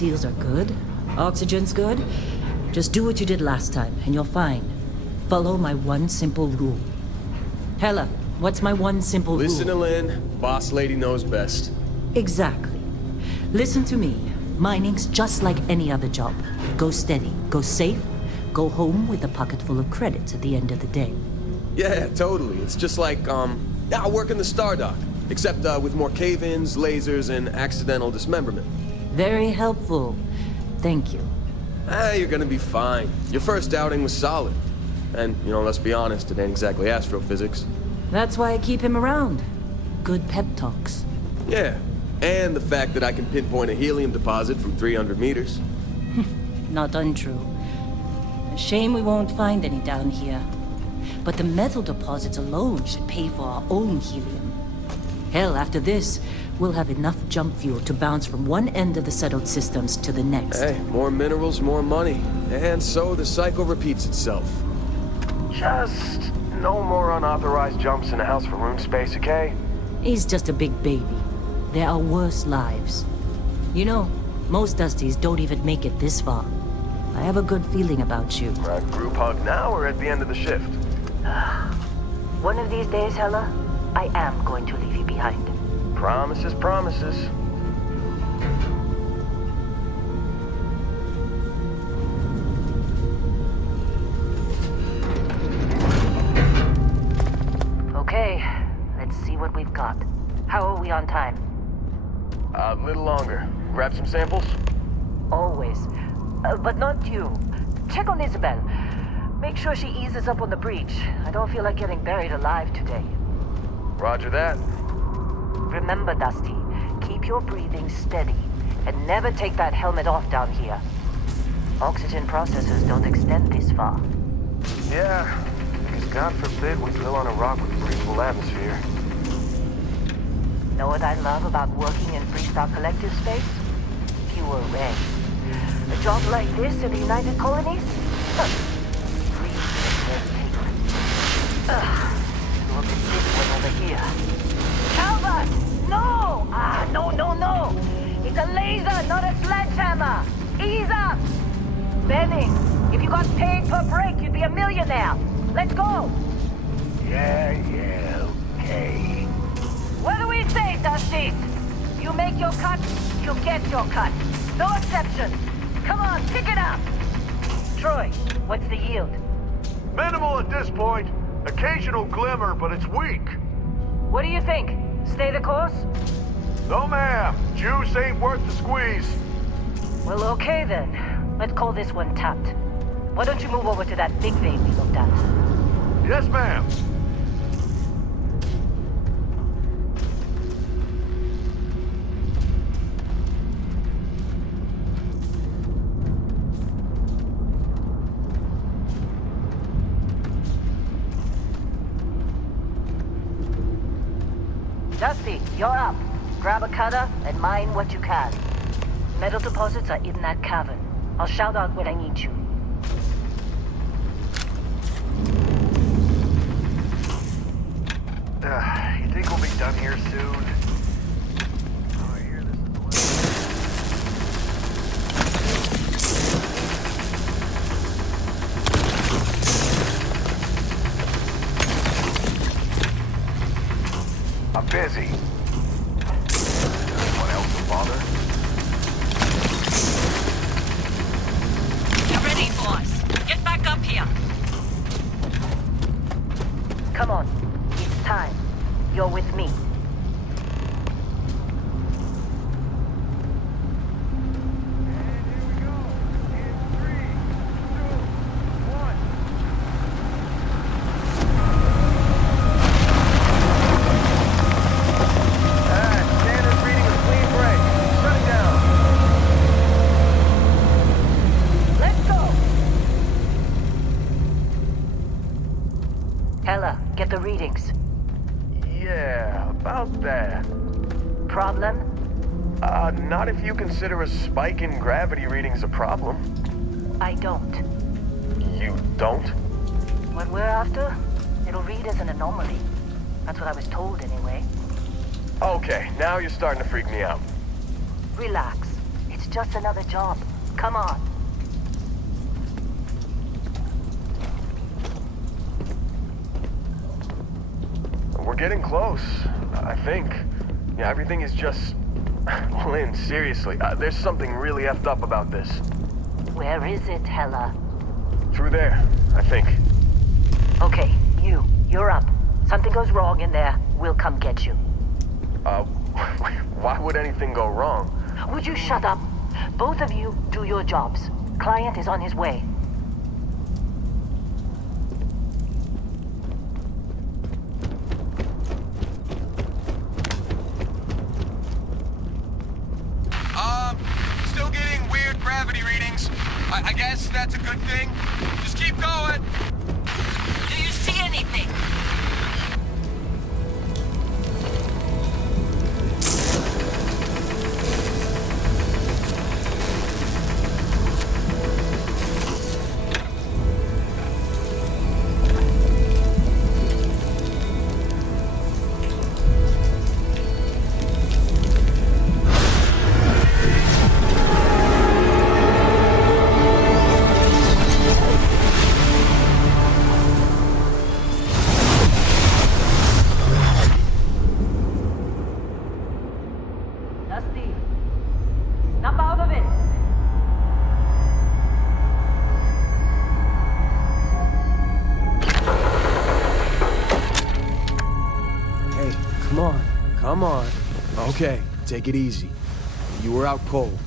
seals are good. Oxygen's good. Just do what you did last time, and you're fine. Follow my one simple rule. Hella, what's my one simple rule? Listen to Lynn. Boss lady knows best. Exactly. Listen to me. Mining's just like any other job. Go steady, go safe, go home with a pocket full of credits at the end of the day. Yeah, totally. It's just like, I work in the Star Dock. Except with more cave-ins, lasers, and accidental dismemberment. Very helpful. Thank you. You're gonna be fine. Your first outing was solid. And, let's be honest, it ain't exactly astrophysics. That's why I keep him around. Good pep talks. Yeah, and the fact that I can pinpoint a helium deposit from 300 meters. Not untrue. A shame we won't find any down here. But the metal deposits alone should pay for our own helium. Hell, after this, we'll have enough jump fuel to bounce from one end of the settled systems to the next. Hey, more minerals, more money. And so the cycle repeats itself. Just no more unauthorized jumps in the house for room space, okay? He's just a big baby. There are worse lives. Most Dusties don't even make it this far. I have a good feeling about you. Group hug now or at the end of the shift? One of these days, Hella, I am going to leave you behind. Promises, promises. Okay, let's see what we've got. How are we on time? A little longer. Grab some samples? Always. But not you. Check on Isabel. Make sure she eases up on the breach. I don't feel like getting buried alive today. Roger that. Remember, Dusty, keep your breathing steady and never take that helmet off down here. Oxygen processors don't extend this far. Yeah, because God forbid we fell on a rock with a breathable atmosphere. Know what I love about working in Freestar Collective space? Fewer rays. A job like this in the United Colonies? Look at this one over here. Calvert! No! No! It's a laser, not a sledgehammer! Ease up! Benning, if you got paid per break, you'd be a millionaire. Let's go! Yeah, okay. What do we say, Dusties? You make your cut, you get your cut. No exceptions. Come on, pick it up! Troy, what's the yield? Minimal at this point. Occasional glimmer, but it's weak. What do you think? Stay the course? No, ma'am. Juice ain't worth the squeeze. Well, okay then. Let's call this one tapped. Why don't you move over to that big vein we looked at? Yes, ma'am. Dusty, you're up. Grab a cutter and mine what you can. Metal deposits are in that cavern. I'll shout out when I need you. You think we'll be done here soon? Oh, I hear this is the I'm busy. Anyone else to bother? Get ready, boys. Get back up here. Come on. It's time. You're with me. Get the readings. Yeah, about that. Problem? Not if you consider a spike in gravity readings a problem. I don't. You don't? What we're after, it'll read as an anomaly. That's what I was told anyway. Okay, now you're starting to freak me out. Relax. It's just another job. Come on. We're getting close, I think. Yeah, everything is just... Lynn, seriously, there's something really effed up about this. Where is it, Hella? Through there, I think. Okay, you're up. Something goes wrong in there, we'll come get you. Why would anything go wrong? Would you shut up? Both of you do your jobs. Client is on his way. Still getting weird gravity readings. I guess that's a good thing. Just keep going. Do you see anything? Dusty, snap out of it. Hey, come on. Okay, take it easy. You were out cold.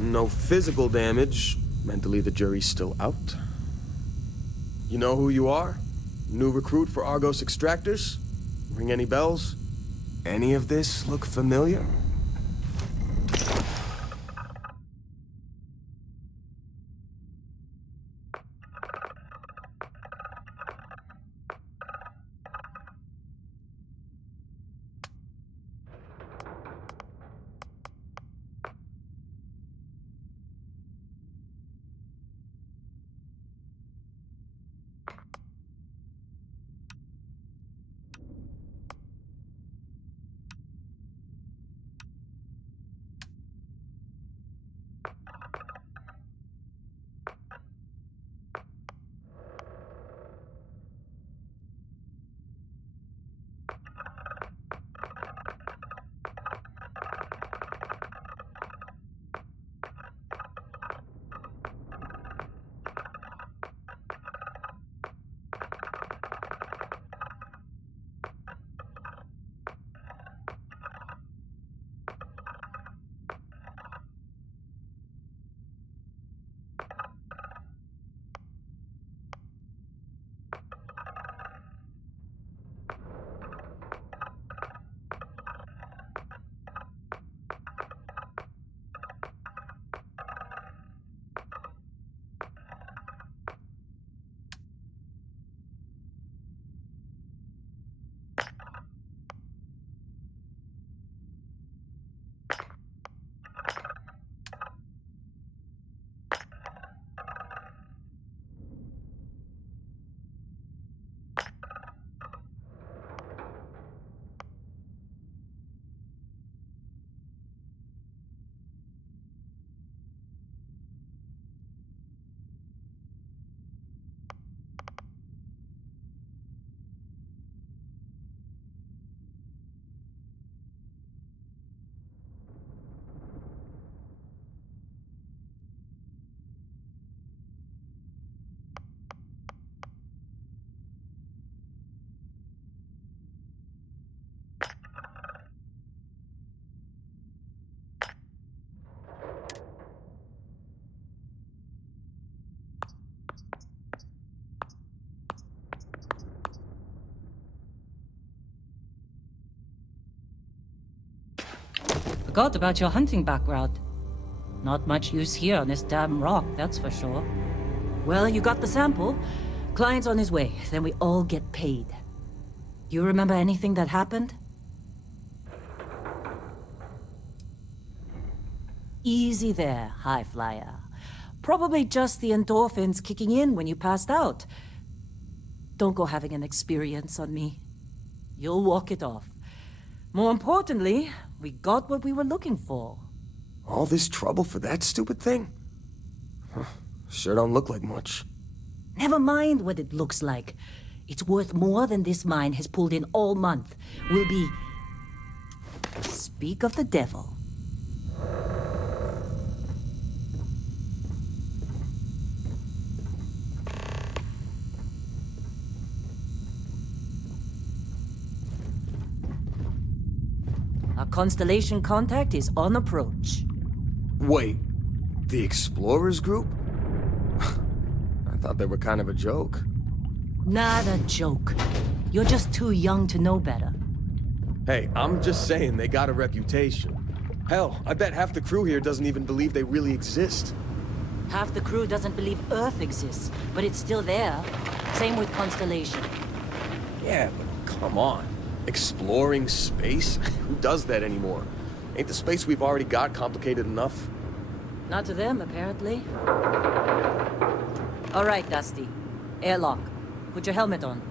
No physical damage. Mentally, the jury's still out. You know who you are? New recruit for Argos Extractors? Ring any bells? Any of this look familiar? Forgot about your hunting background. Not much use here on this damn rock, that's for sure. Well, you got the sample. Client's on his way, then we all get paid. You remember anything that happened? Easy there, high flyer. Probably just the endorphins kicking in when you passed out. Don't go having an experience on me. You'll walk it off. More importantly, we got what we were looking for. All this trouble for that stupid thing? Huh, sure don't look like much. Never mind what it looks like. It's worth more than this mine has pulled in all month. Will be... Speak of the devil. Our constellation contact is on approach. Wait, the Explorers group? I thought they were kind of a joke. Not a joke. You're just too young to know better. Hey, I'm just saying they got a reputation. Hell, I bet half the crew here doesn't even believe they really exist. Half the crew doesn't believe Earth exists, but it's still there. Same with Constellation. Yeah, but come on. Exploring space? Who does that anymore? Ain't the space we've already got complicated enough? Not to them, apparently. All right, Dusty. Airlock. Put your helmet on.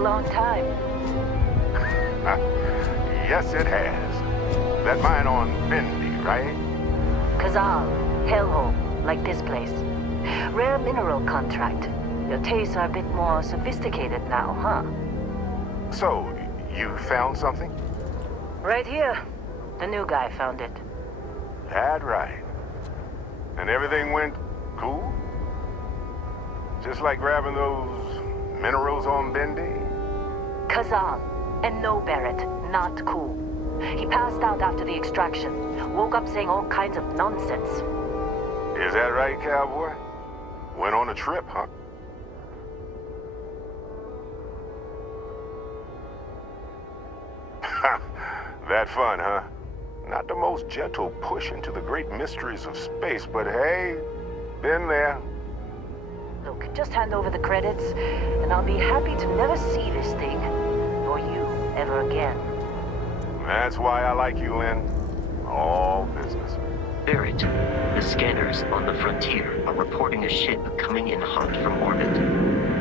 Long time. Yes, it has. That mine on Bendy, right? Kazal, hellhole, like this place. Rare mineral contract. Your tastes are a bit more sophisticated now, huh? So, you found something? Right here. The new guy found it. That right. And everything went cool? Just like grabbing those minerals on Bendy? Kazal, and no Barrett, not cool. He passed out after the extraction. Woke up saying all kinds of nonsense. Is that right, cowboy? Went on a trip, huh? That fun, huh? Not the most gentle push into the great mysteries of space, but hey, been there. Look, just hand over the credits, and I'll be happy to never see this thing, or you, ever again. That's why I like you, Lynn. All business. Barrett, the scanners on the frontier are reporting a ship coming in hot from orbit.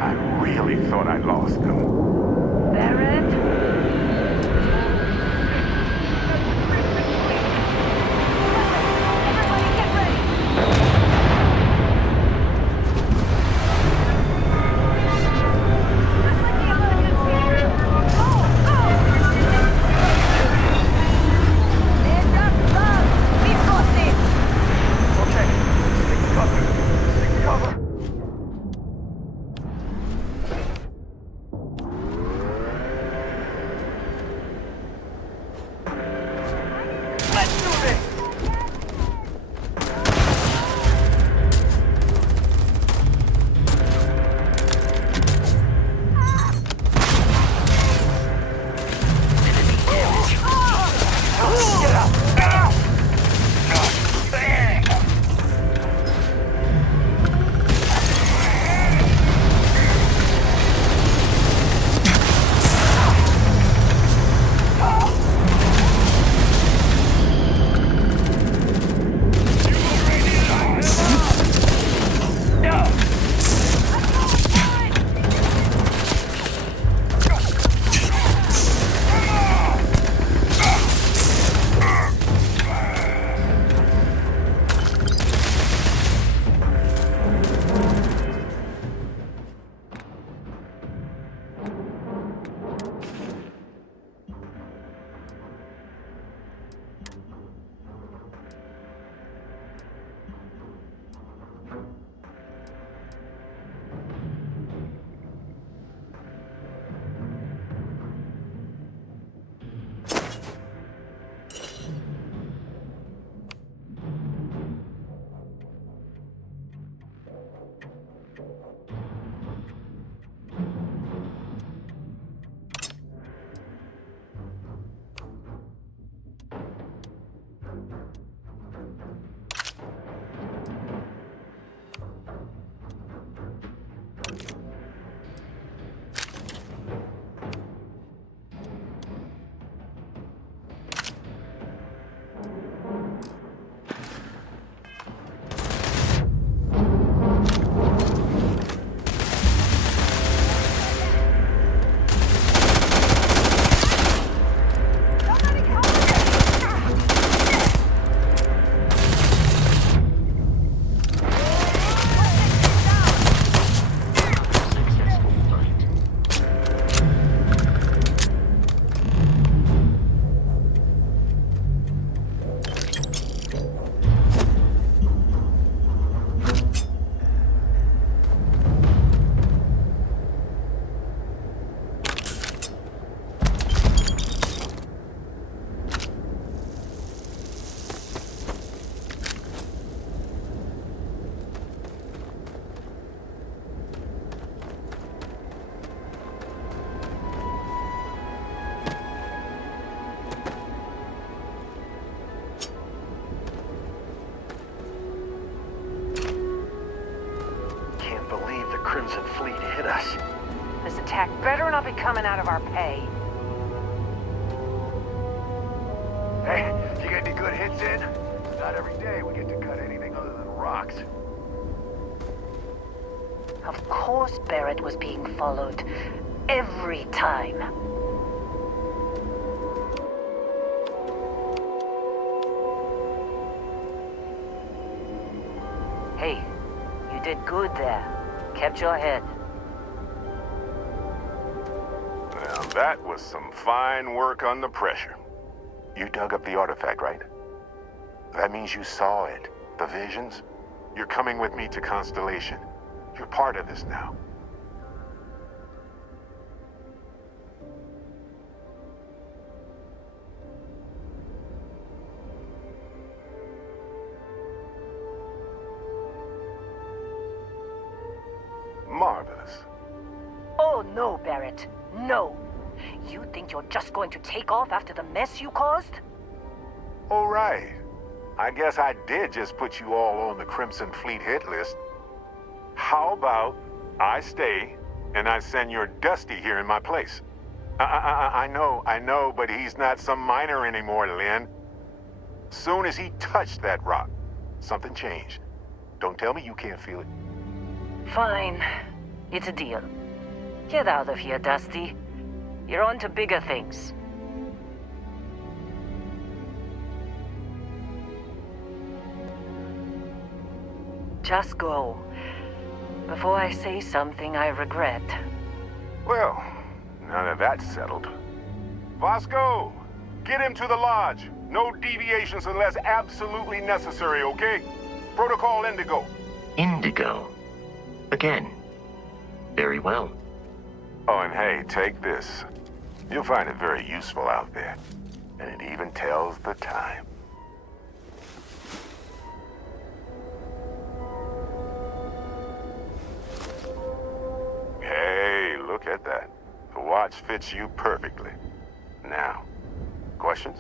I really thought I lost them. Barrett? Everybody get ready! this attack better not be coming out of our pay. Hey, you get any good hits in? Not every day we get to cut anything other than rocks. Of course Barrett was being followed. Every time. Hey, you did good there. Kept your head. Now that was some fine work under pressure. You dug up the artifact, right? That means you saw it. The visions? You're coming with me to Constellation. You're part of this now. Marvelous. Oh no, Barrett. No. You think you're just going to take off after the mess you caused? All right. I guess I did just put you all on the Crimson Fleet hit list. How about I stay and I send your Dusty here in my place? I know, but he's not some miner anymore, Lynn. Soon as he touched that rock, something changed. Don't tell me you can't feel it. Fine. It's a deal. Get out of here, Dusty. You're on to bigger things. Just go. Before I say something I regret. Well, now that that's settled. Vasco, get him to the lodge. No deviations unless absolutely necessary, okay? Protocol Indigo. Indigo. Again. Very well. Oh, and hey, take this. You'll find it very useful out there. And it even tells the time. Hey, look at that. The watch fits you perfectly. Now, questions?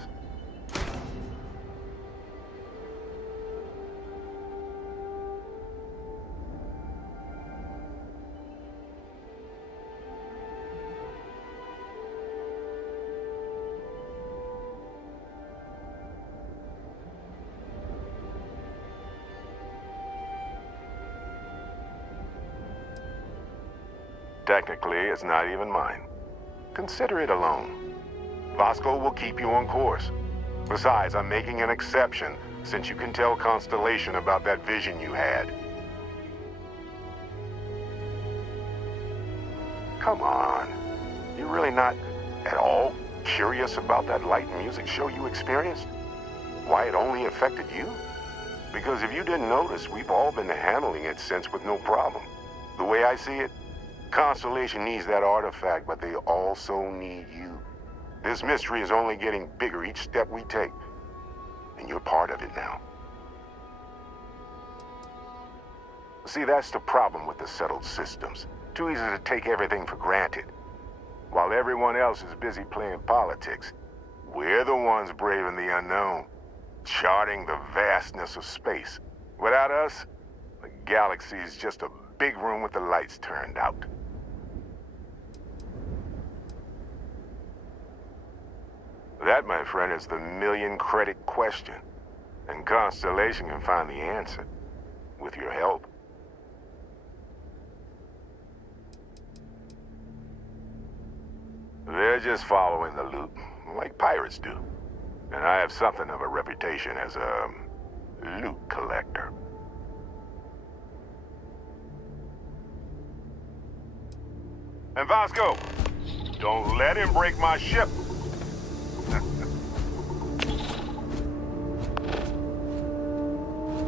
Technically, it's not even mine. Consider it a loan. Vasco will keep you on course. Besides, I'm making an exception since you can tell Constellation about that vision you had. Come on. You're really not at all curious about that light and music show you experienced? Why it only affected you? Because if you didn't notice, we've all been handling it since with no problem. The way I see it, Constellation needs that artifact, but they also need you. This mystery is only getting bigger each step we take, and you're part of it now. See, that's the problem with the settled systems. Too easy to take everything for granted. While everyone else is busy playing politics, we're the ones braving the unknown, charting the vastness of space. Without us, the galaxy is just a big room with the lights turned out. That, my friend, is the million-credit question. And Constellation can find the answer. With your help. They're just following the loot, like pirates do. And I have something of a reputation as a loot collector. And Vasco, don't let him break my ship.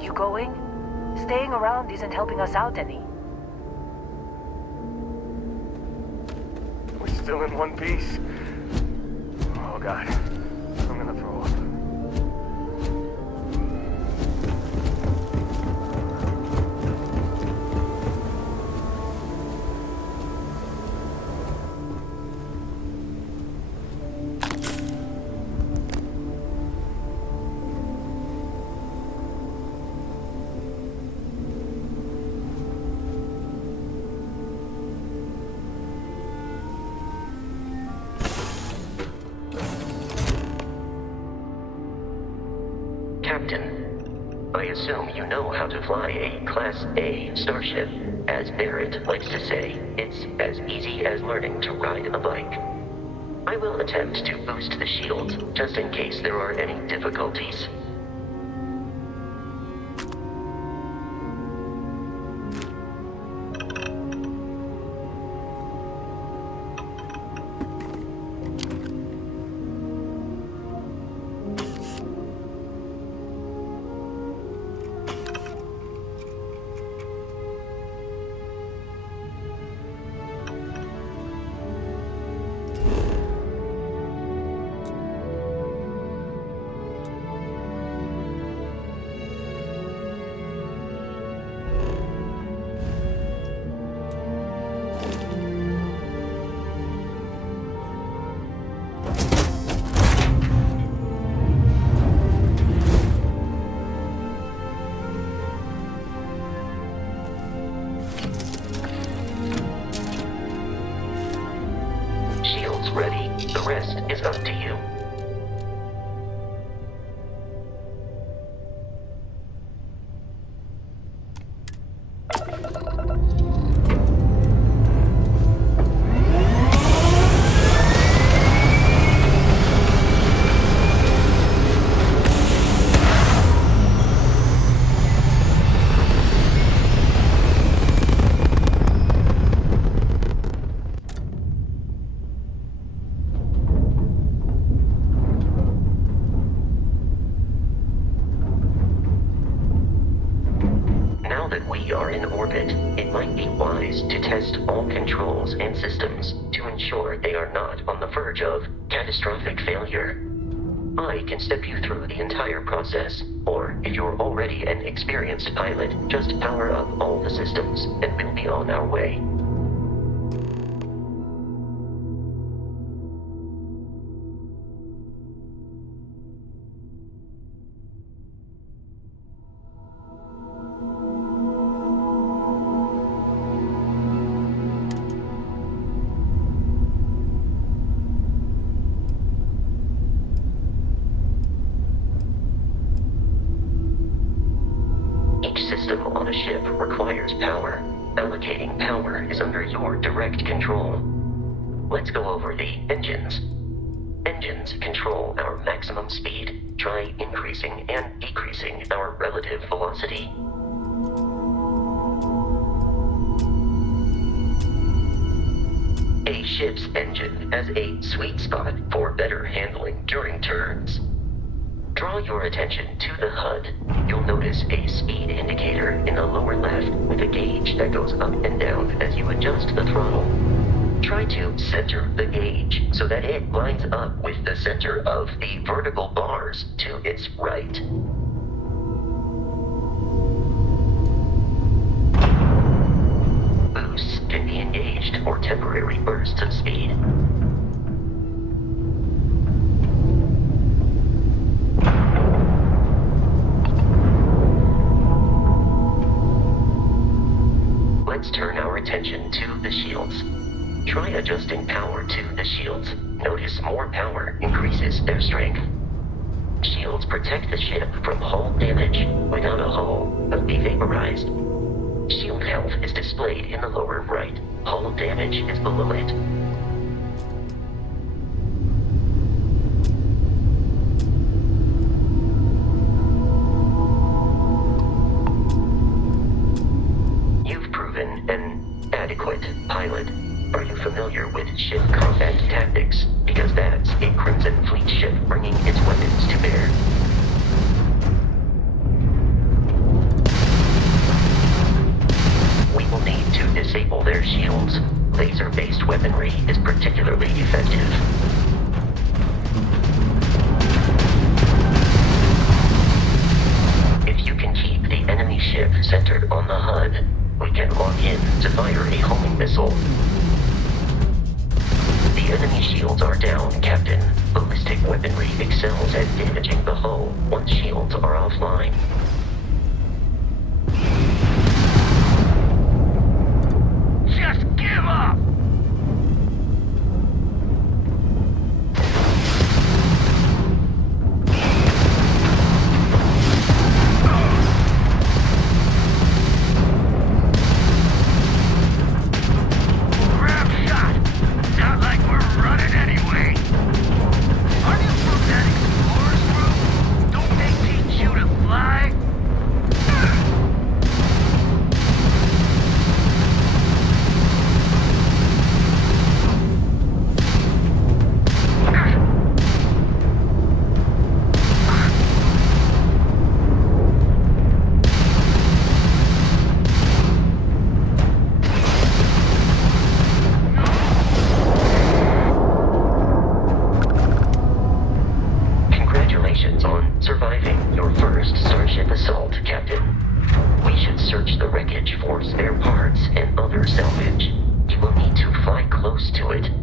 You going? Staying around isn't helping us out any. We're still in one piece. Oh, God. I'm gonna throw up. I assume you know how to fly a Class A starship. As Barrett likes to say, it's as easy as learning to ride a bike. I will attempt to boost the shields, just in case there are any difficulties. Ready. The rest is up to you. And systems to ensure they are not on the verge of catastrophic failure. I can step you through the entire process, or if you're already an experienced pilot, just power up all the systems and we'll be on our way. On a ship requires power. Allocating power is under your direct control. Let's go over the engines. Engines control our maximum speed. Try increasing and decreasing our relative velocity. A ship's engine has a sweet spot for better handling during turns. Draw your attention to the HUD. You'll notice a speed indicator in the lower left with a gauge that goes up and down as you adjust the throttle. Try to center the gauge so that it lines up with the center of the vertical bars to its right. Boosts can be engaged for temporary bursts of speed. Let's turn our attention to the shields. Try adjusting power to the shields. Notice more power increases their strength. Shields protect the ship from hull damage. Without a hull, will be vaporized. Shield health is displayed in the lower right. Hull damage is below it. Pilot, are you familiar with ship combat tactics? Because that's a Crimson Fleet ship bringing its weapons to bear. We will need to disable their shields. Laser-based weaponry is particularly effective. If you can keep the enemy ship centered on the HUD, we can lock in to fire a homing missile. The enemy shields are down, Captain. Ballistic weaponry excels at damaging the hull once shields are offline. Just give up!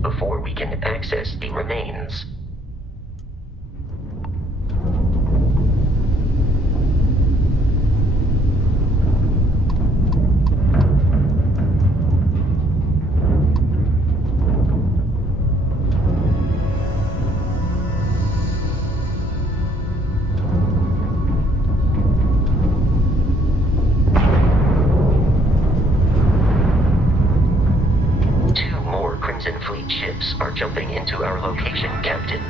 before we can access the remains. Fleet ships are jumping into our location, Captain.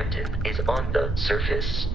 captain is on the surface.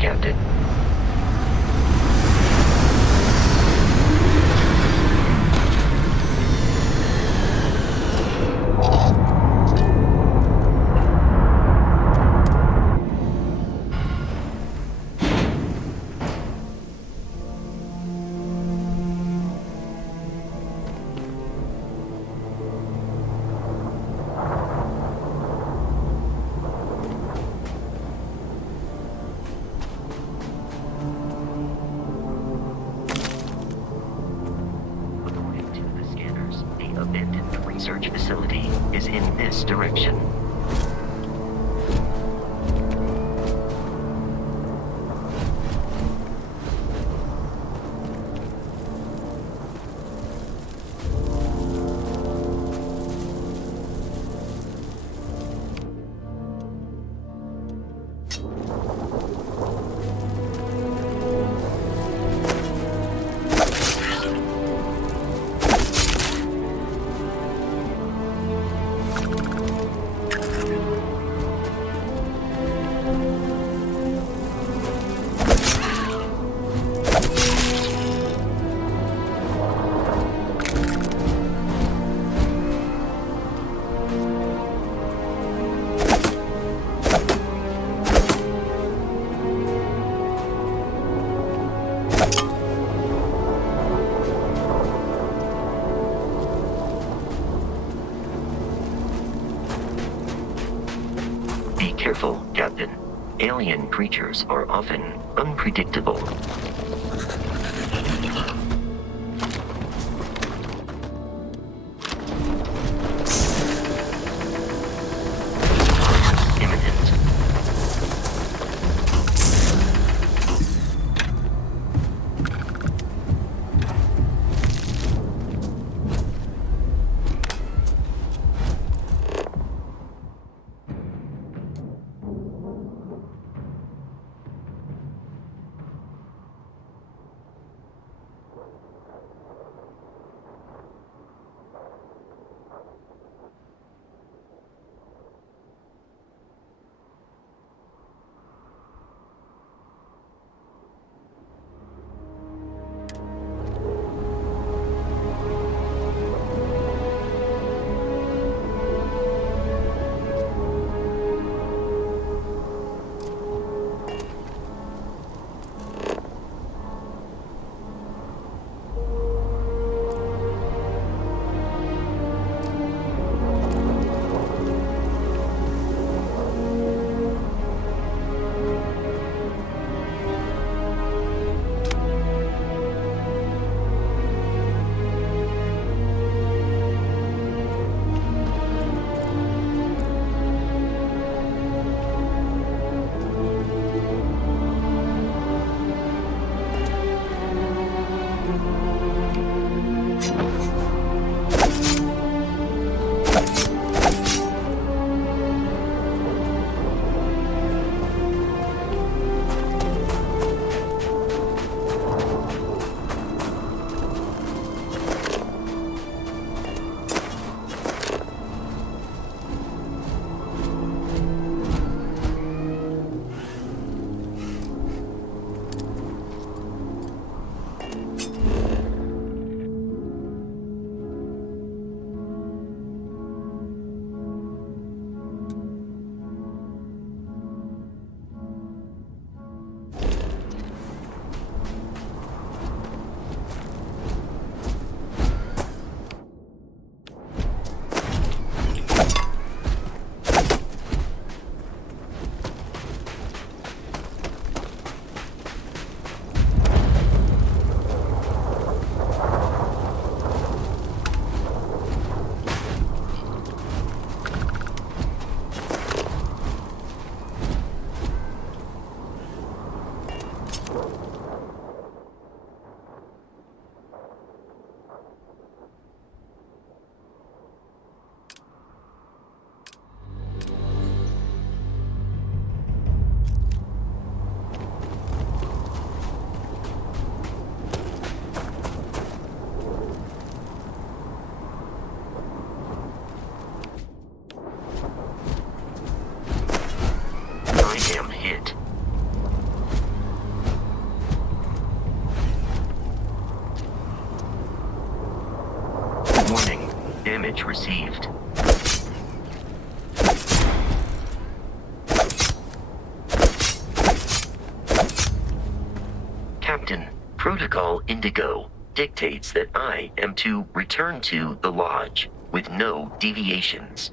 Captain. Research facility is in this direction. Careful, Captain. Alien creatures are often unpredictable. received. Captain, Protocol Indigo dictates that I am to return to the Lodge with no deviations.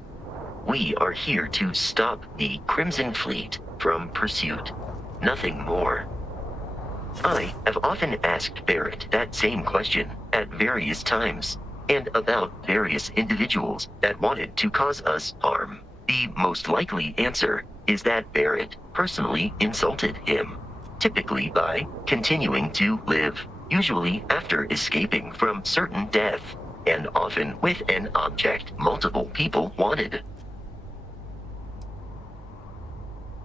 We are here to stop the Crimson Fleet from pursuit. Nothing more. I have often asked Barrett that same question at various times, and about various individuals that wanted to cause us harm. The most likely answer is that Barrett personally insulted him, typically by continuing to live, usually after escaping from certain death, and often with an object multiple people wanted.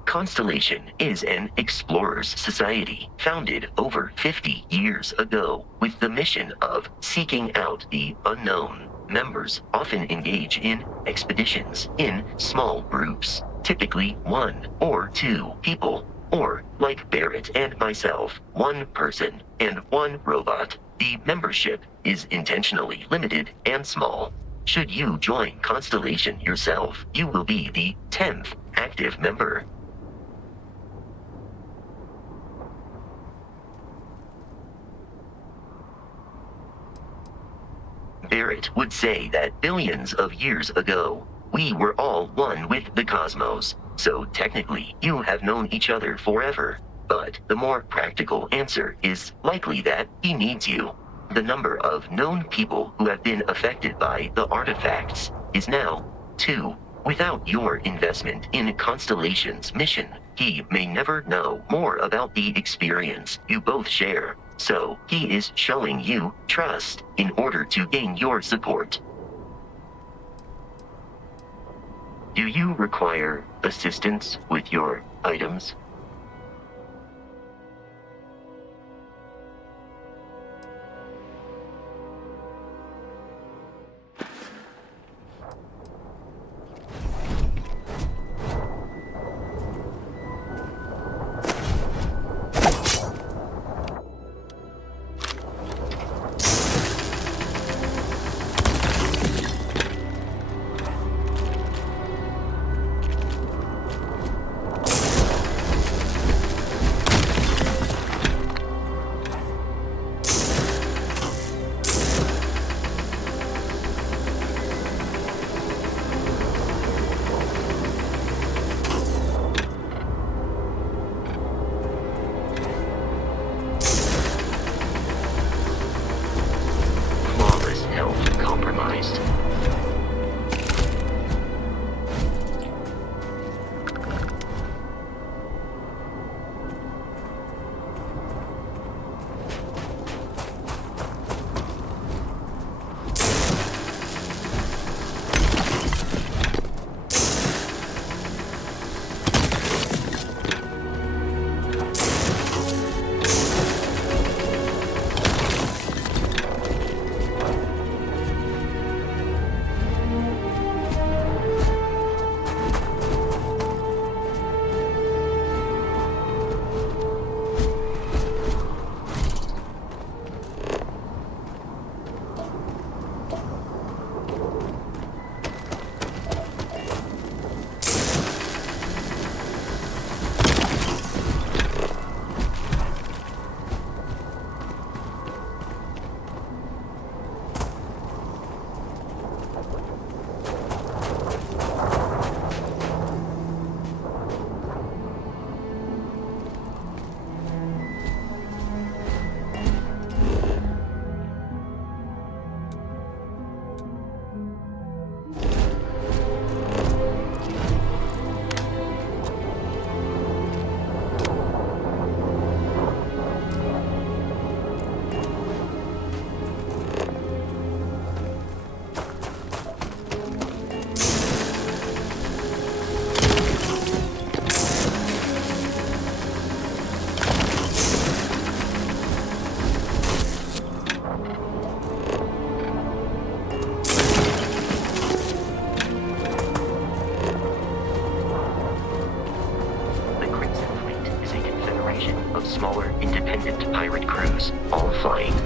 Constellation is an explorers' society founded over 50 years ago with the mission of seeking out the unknown. Members often engage in expeditions in small groups, typically 1 or 2 people, or, like Barrett and myself, 1 person and 1 robot. The membership is intentionally limited and small. Should you join Constellation yourself, you will be the 10th active member. Barrett would say that billions of years ago, we were all one with the cosmos, so technically you have known each other forever. But the more practical answer is likely that he needs you. The number of known people who have been affected by the artifacts is now 2. Without your investment in Constellation's mission, he may never know more about the experience you both share. So, he is showing you trust in order to gain your support. Do you require assistance with your items?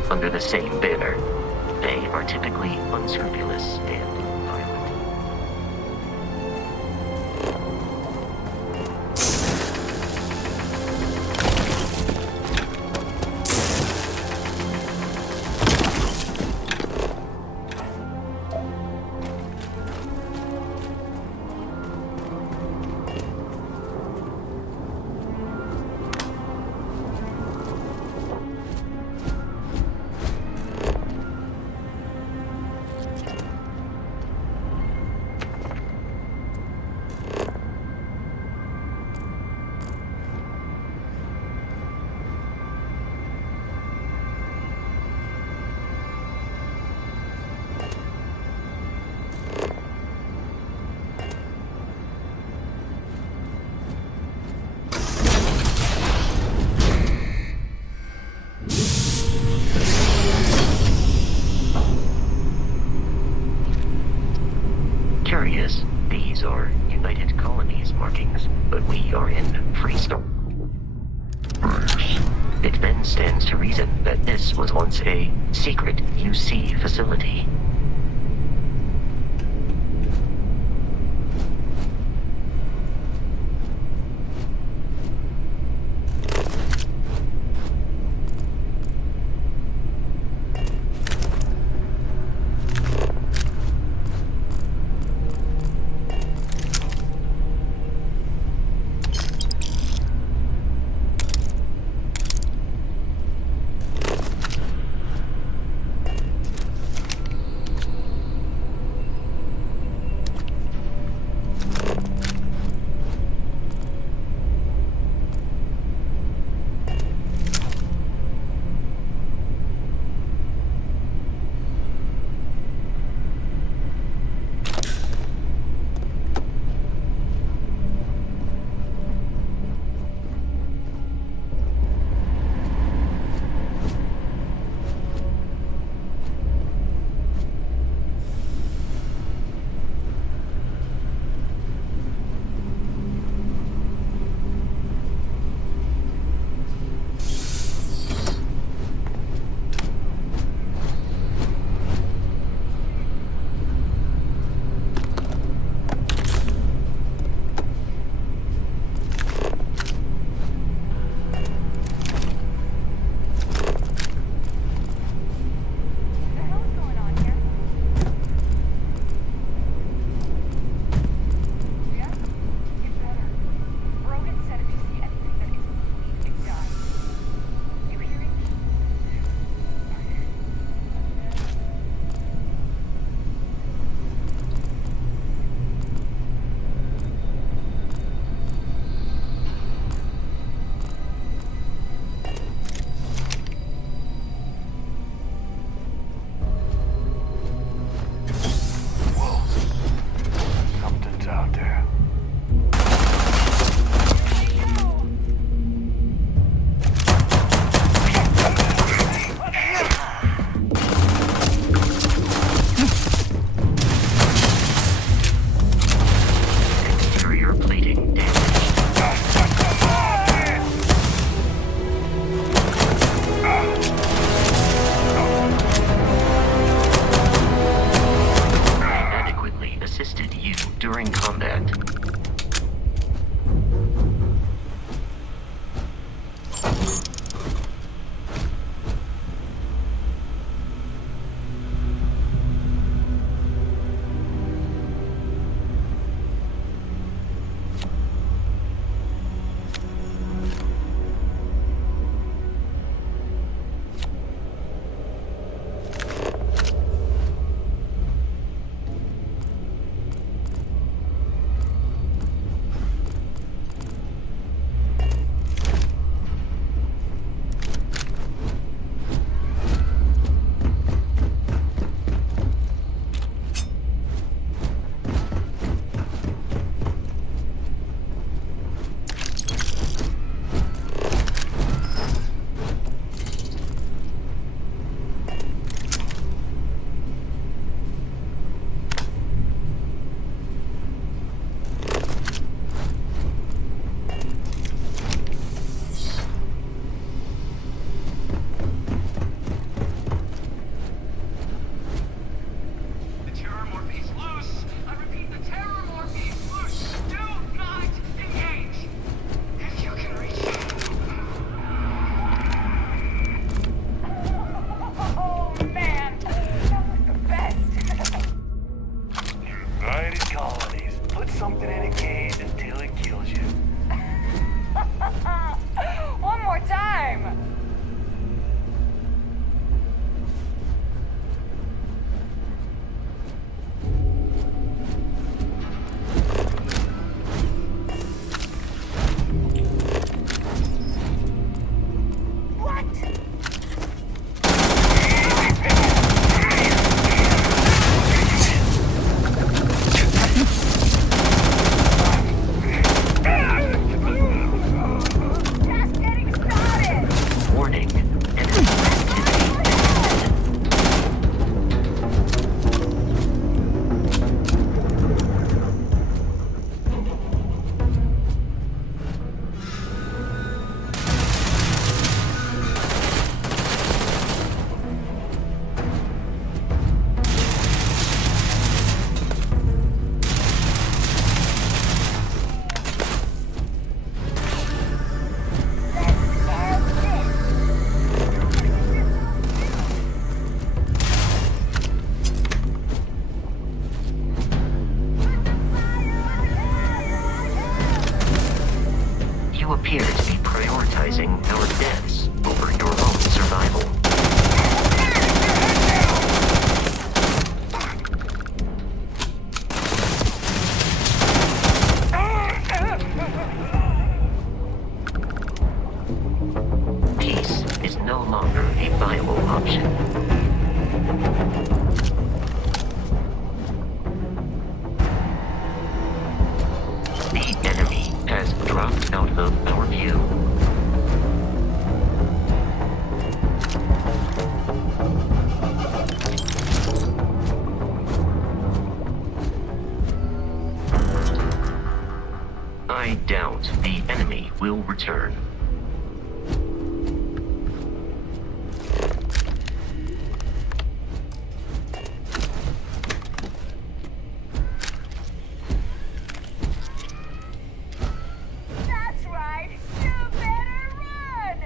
Under the same banner. They are typically unscrupulous and violent. Yes, these are United Colonies markings, but we are in Freestone. It then stands to reason that this was once a secret UC facility. You appear to be prioritizing our deaths over your own survival. Peace is no longer a viable option. The enemy has dropped out of our view. I doubt the enemy will return. That's right. You better run!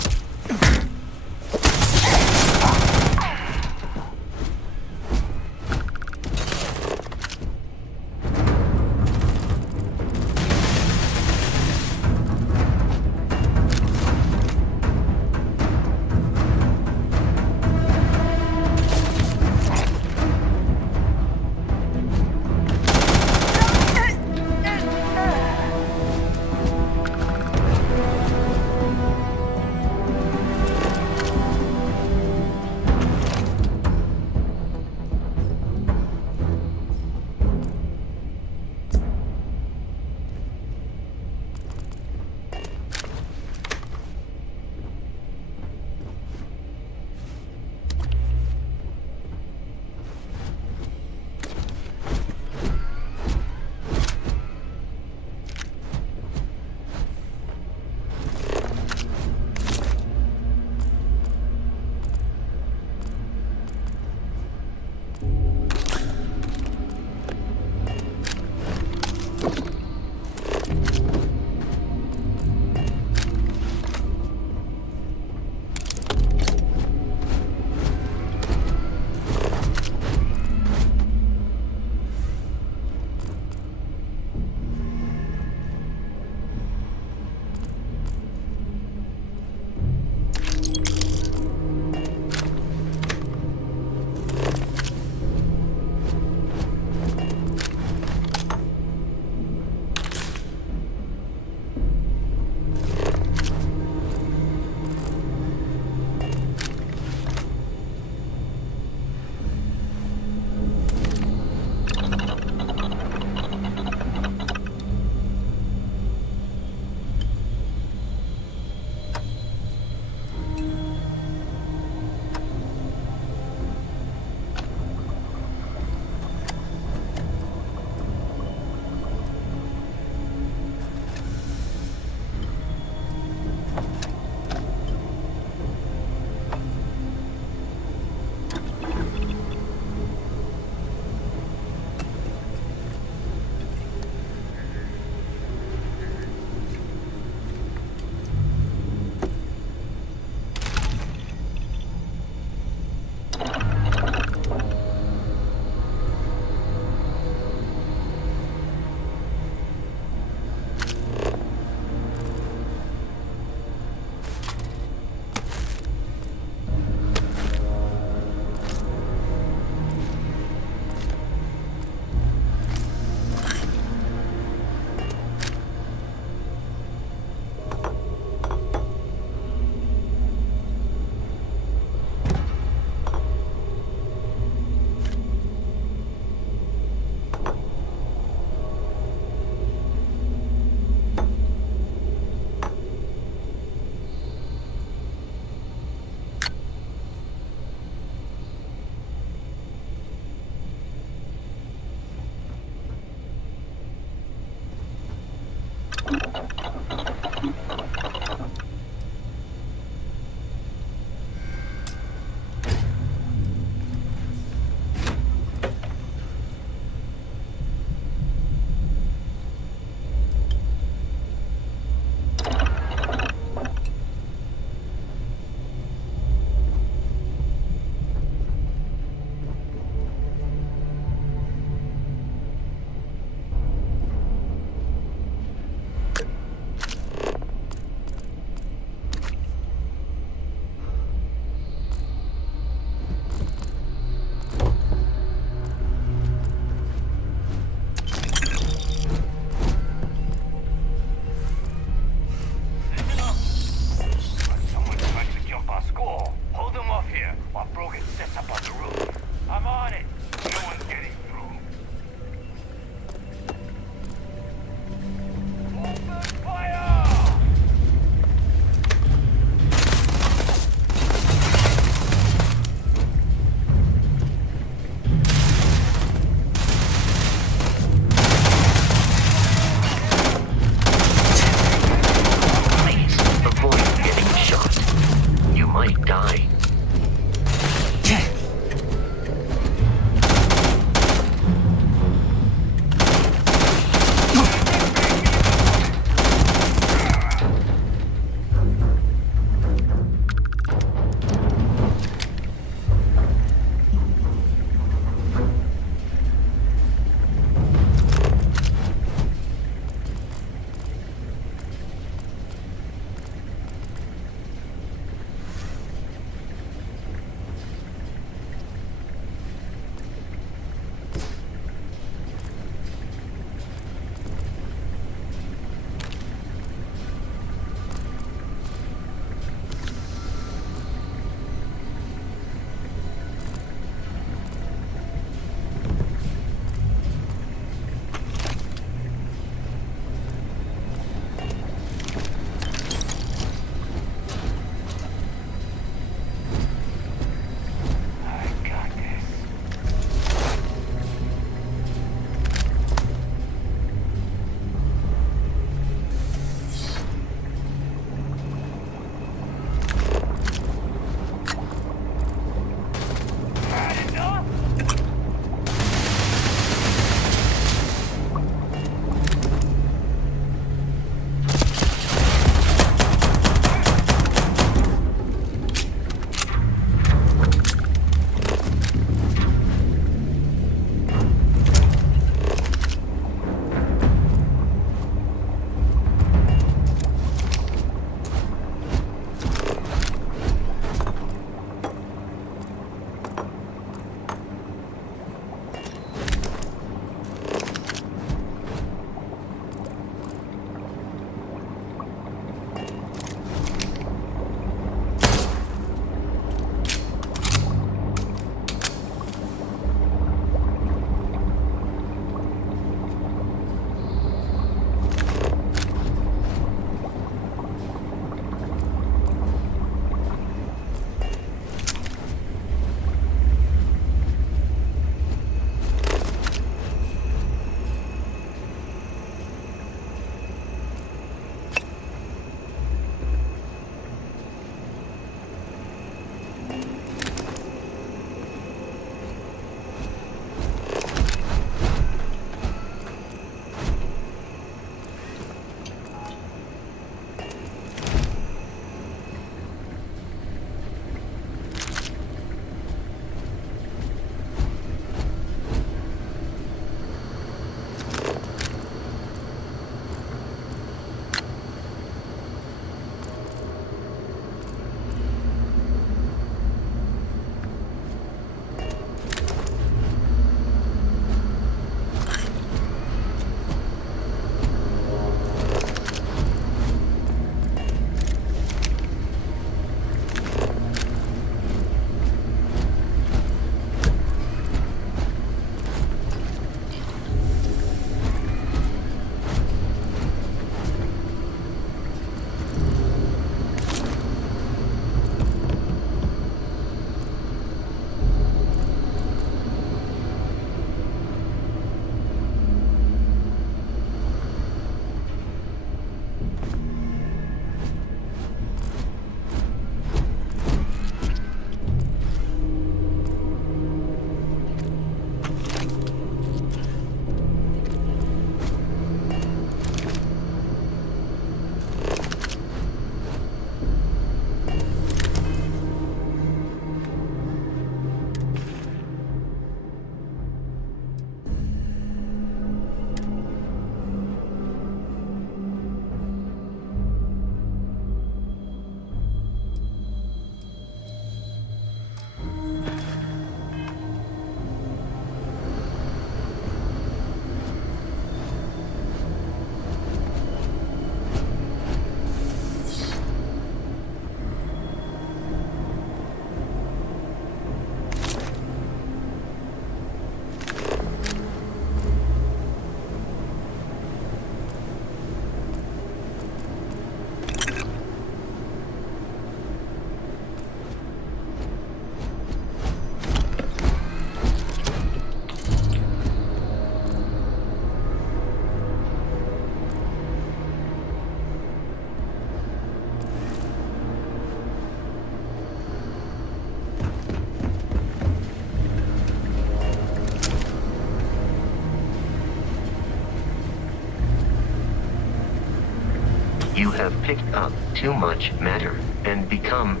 You have picked up too much matter and become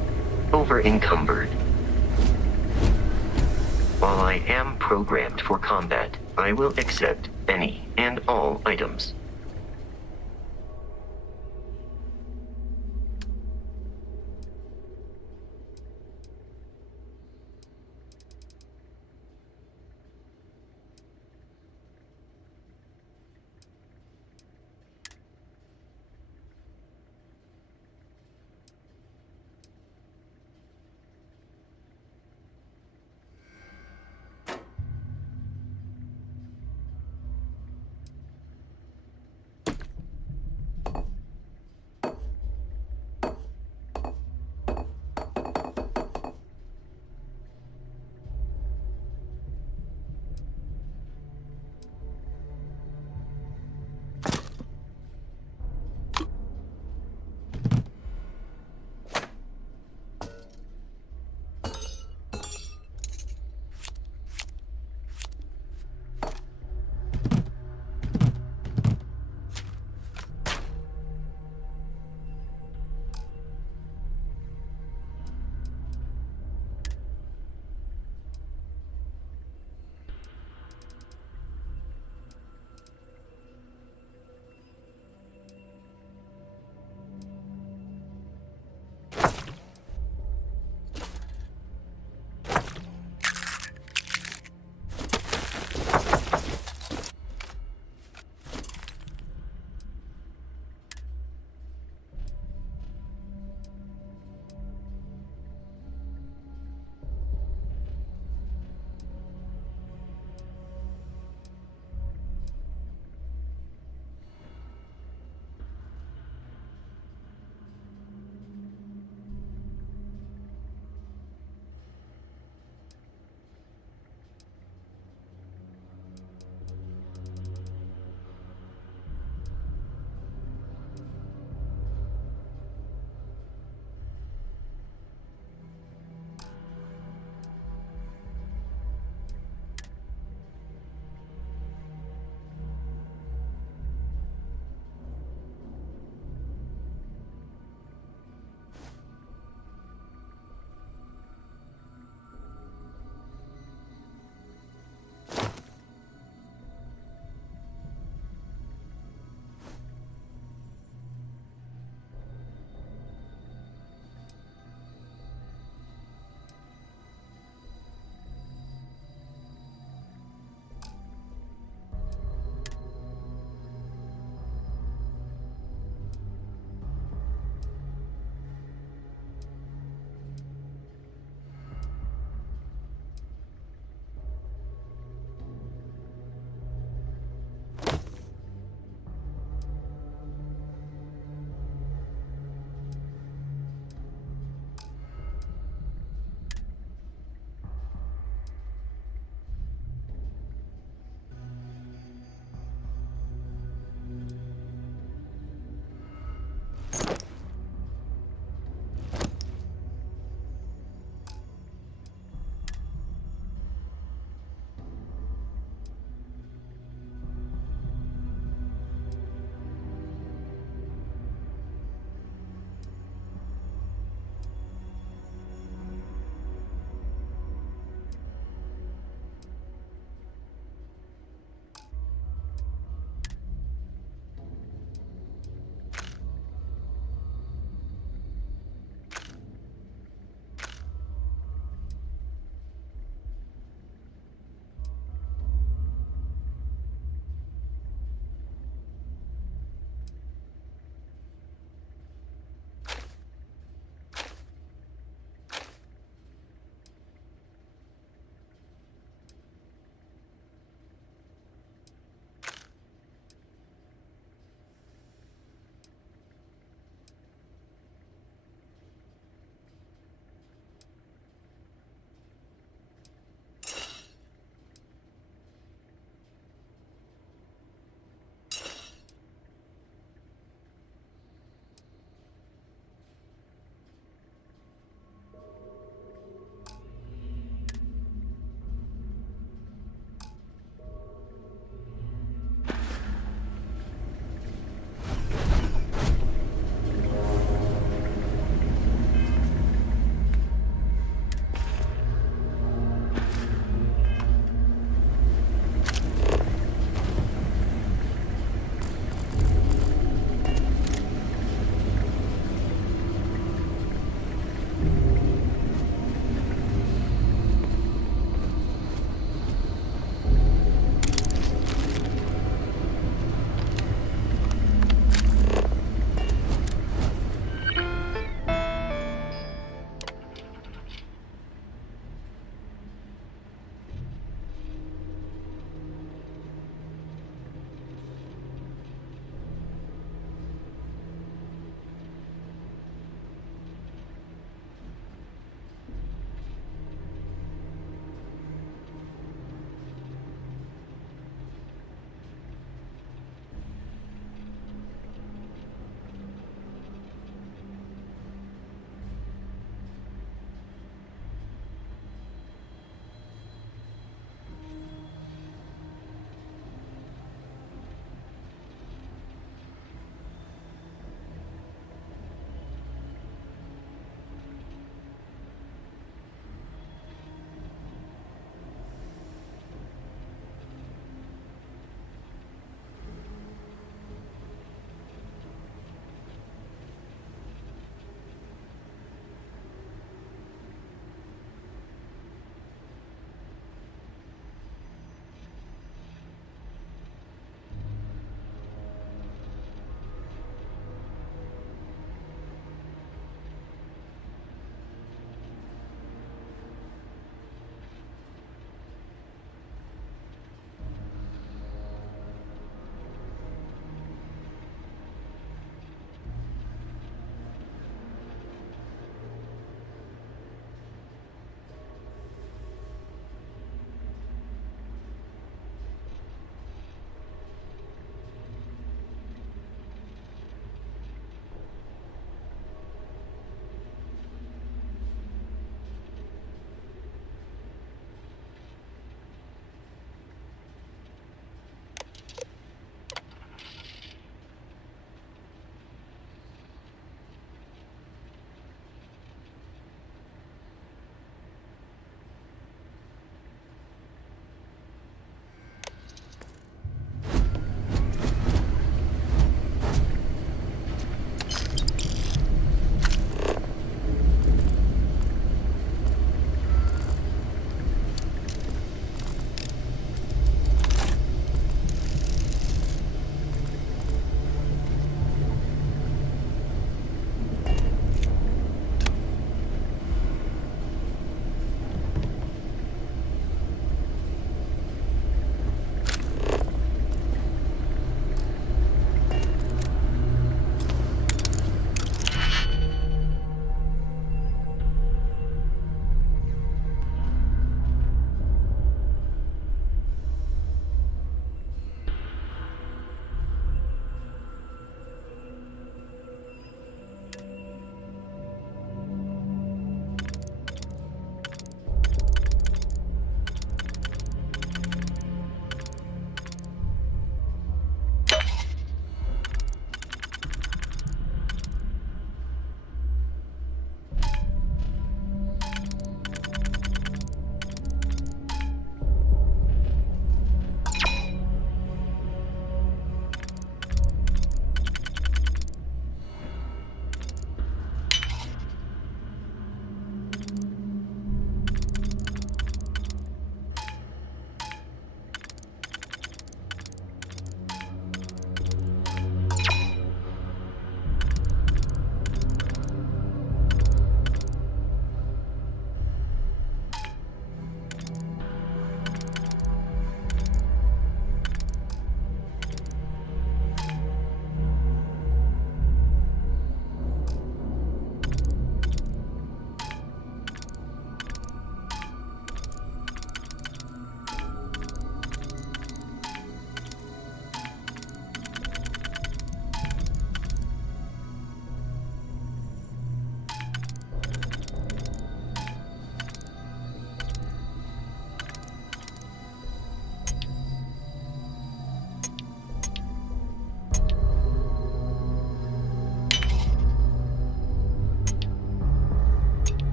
over-encumbered. While I am programmed for combat, I will accept any and all items.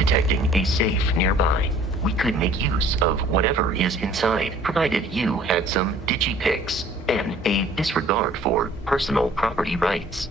detecting a safe nearby. We could make use of whatever is inside, provided you had some digipics and a disregard for personal property rights.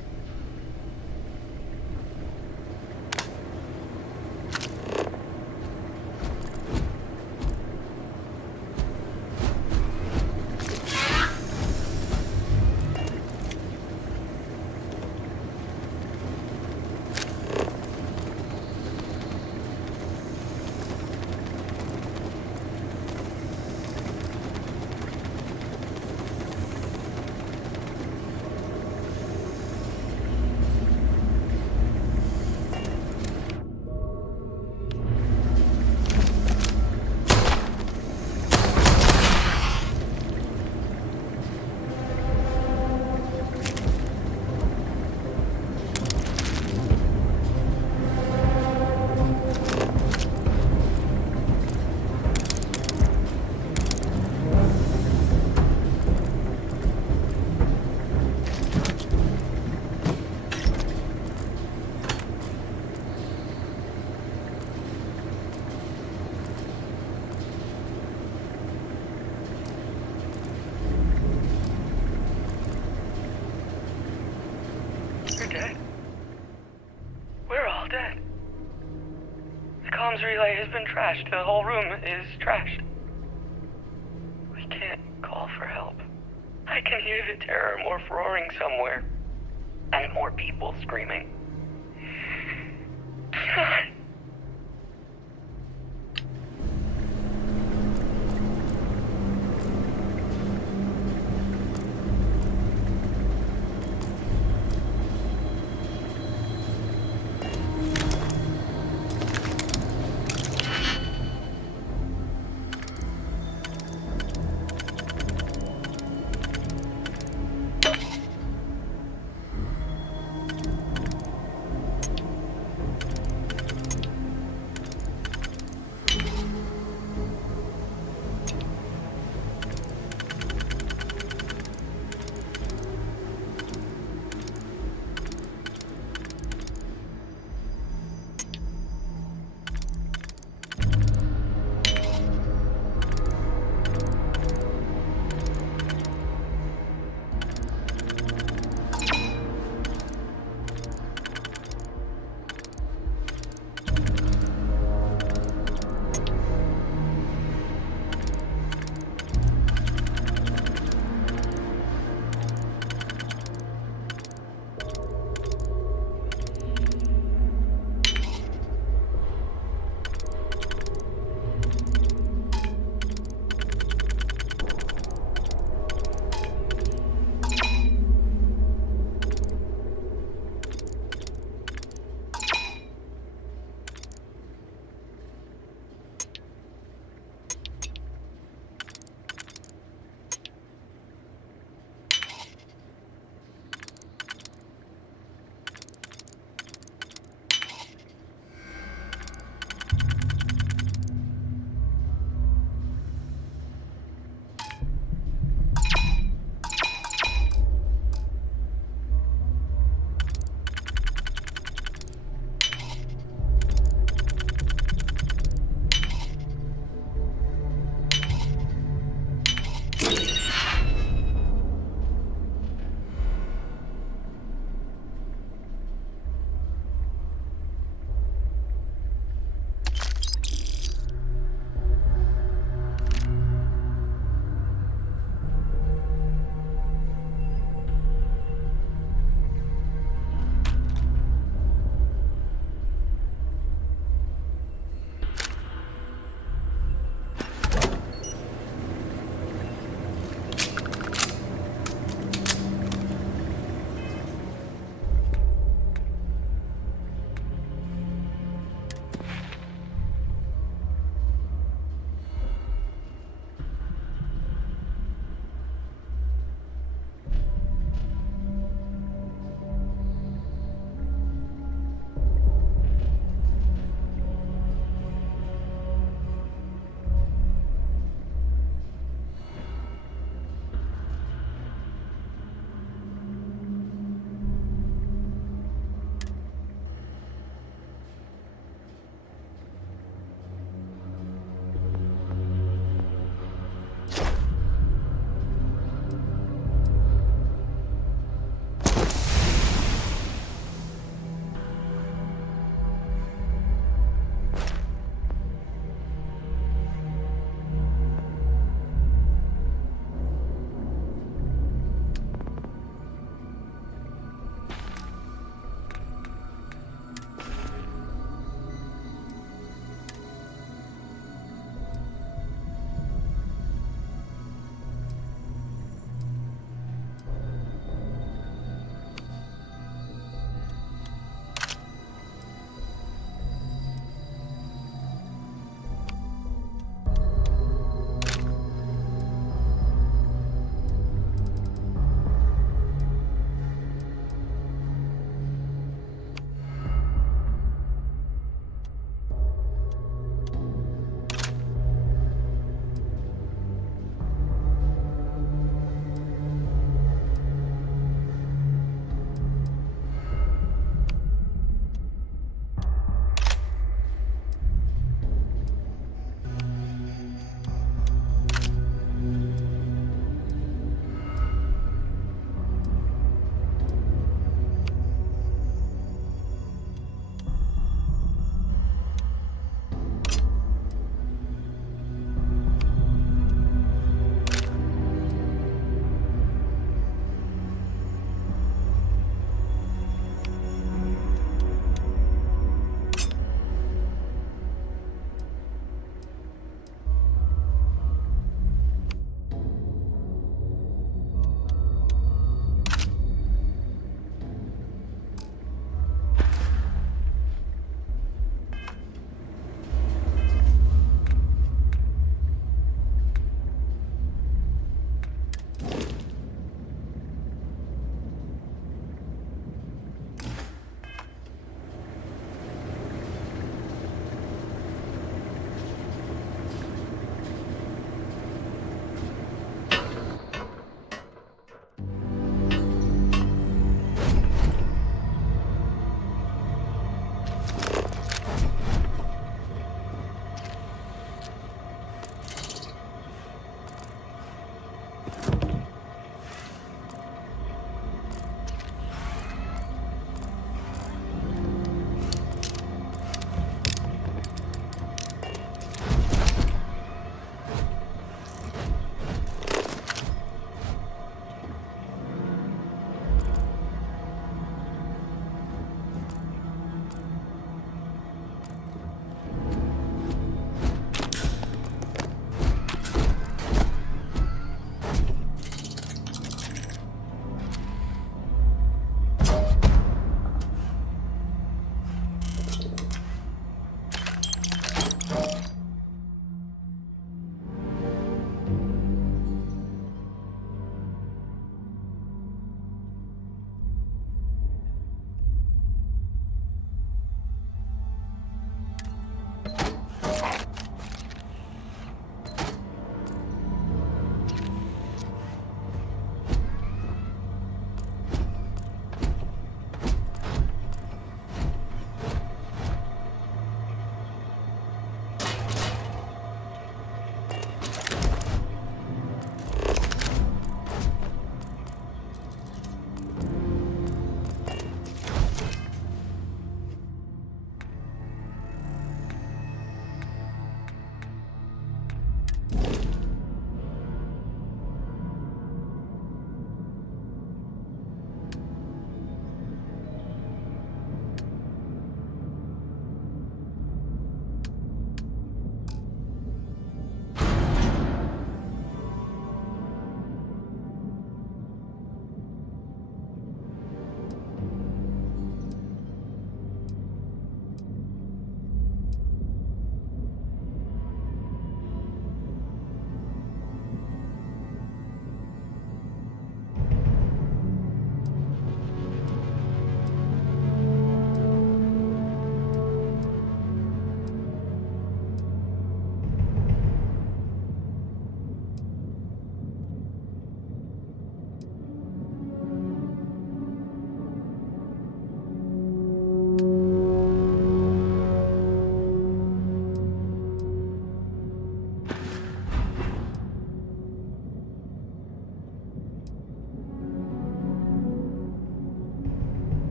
Relay has been trashed. The whole room is trashed. We can't call for help. I can hear the terror morph roaring somewhere. And more people screaming. God.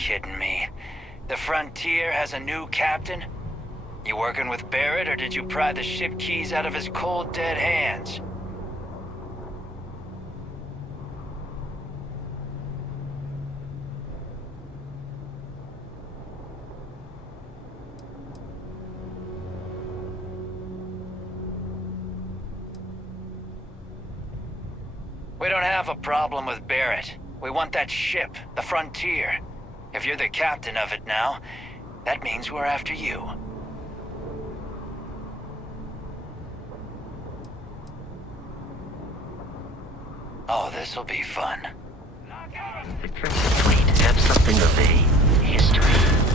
kidding me? The Frontier has a new captain? You working with Barrett, or did you pry the ship keys out of his cold, dead hands? We don't have a problem with Barrett. We want that ship, the Frontier. If you're the captain of it now, that means we're after you. Oh, this'll be fun. The Prince of Fleet have something of a history.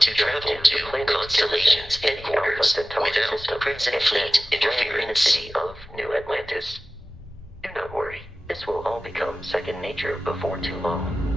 to travel to Constellation's headquarters without the Prince of Fleet interference. City of New Atlantis. Do not worry, this will all become second nature before too long.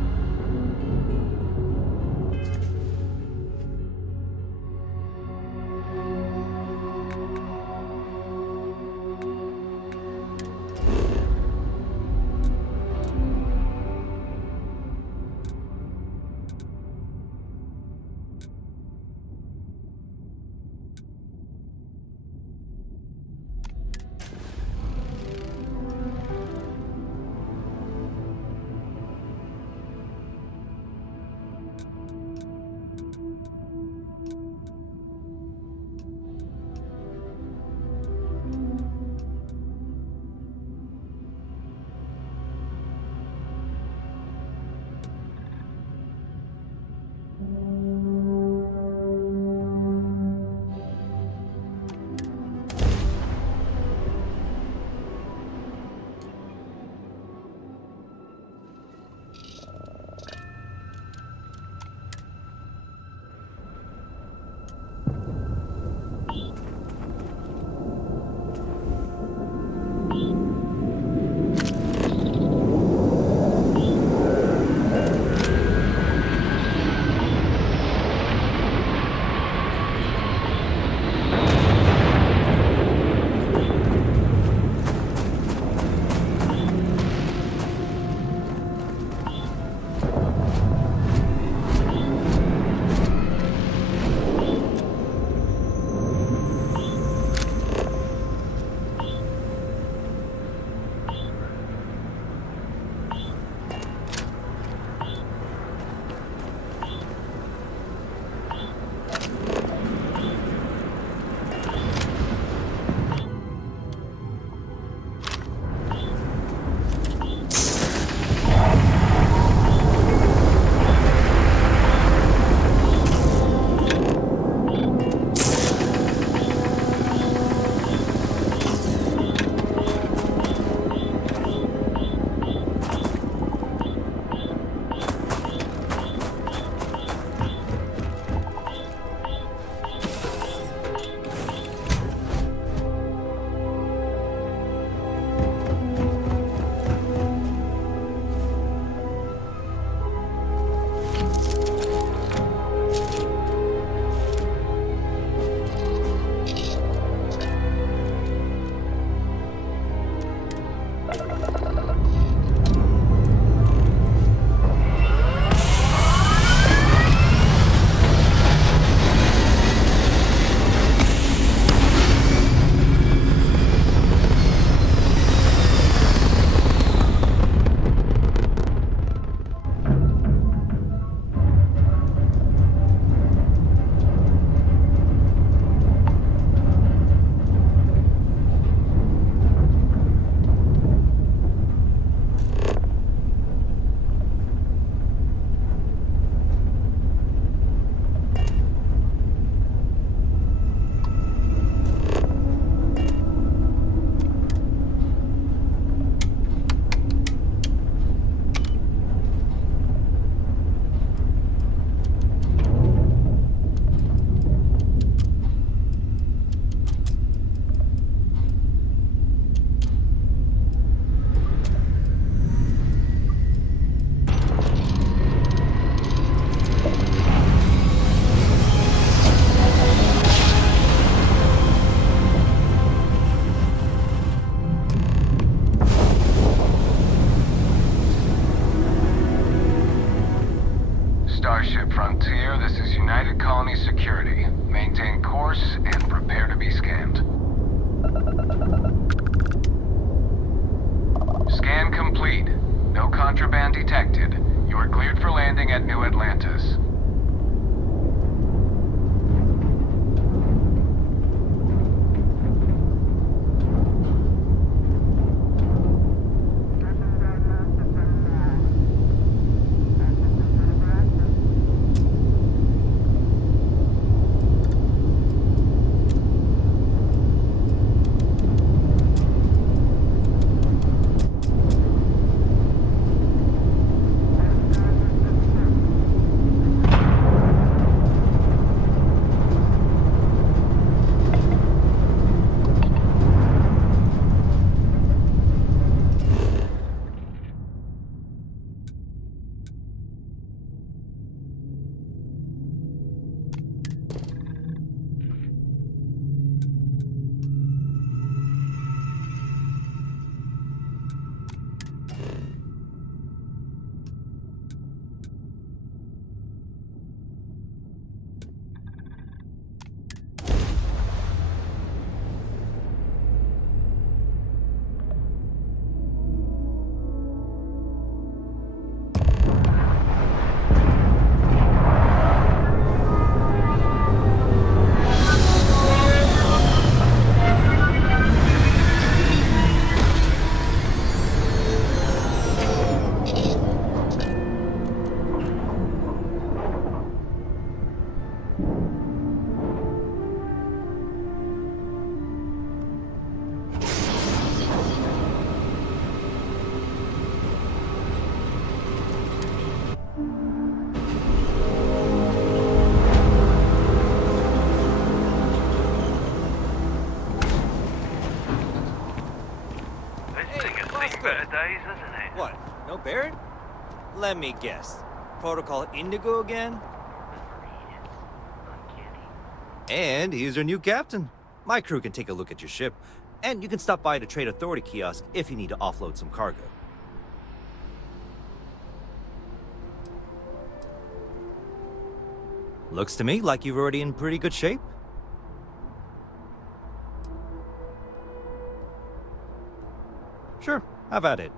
us. What? No Barrett? Let me guess. Protocol Indigo again? And he's your new captain. My crew can take a look at your ship, and you can stop by the Trade Authority kiosk if you need to offload some cargo. Looks to me like you're already in pretty good shape. Sure, have at it.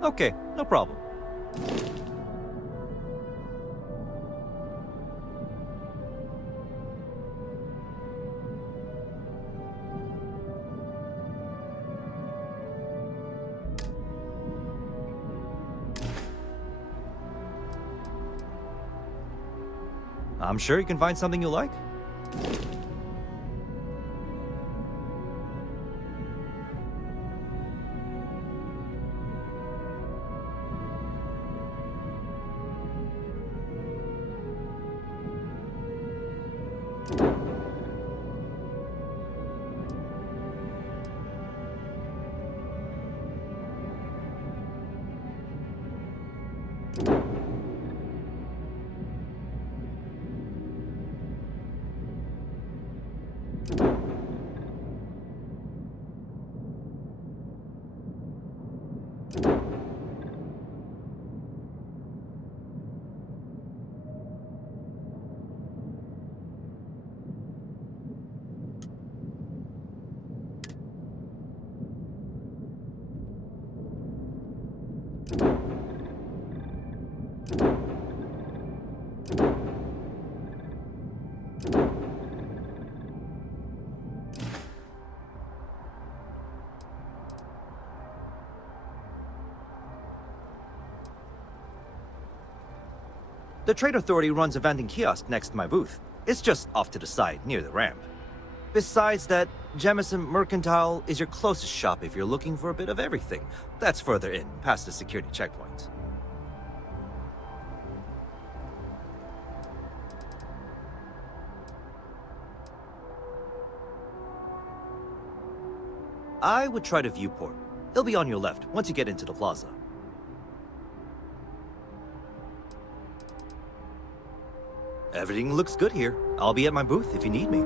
Okay, no problem. I'm sure you can find something you like. The Trade Authority runs a vending kiosk next to my booth. It's just off to the side, near the ramp. Besides that, Jemison Mercantile is your closest shop if you're looking for a bit of everything. That's further in, past the security checkpoint. I would try the viewport. It'll be on your left once you get into the plaza. Everything looks good here. I'll be at my booth if you need me.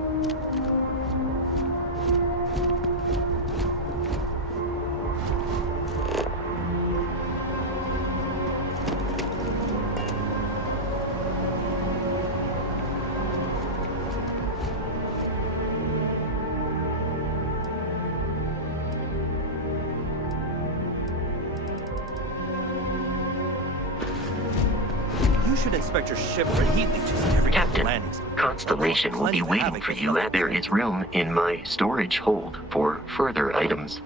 You should inspect your ship for heat leeches every couple Captain, landings. Constellation will be waiting for you. There is room in my storage hold for further items.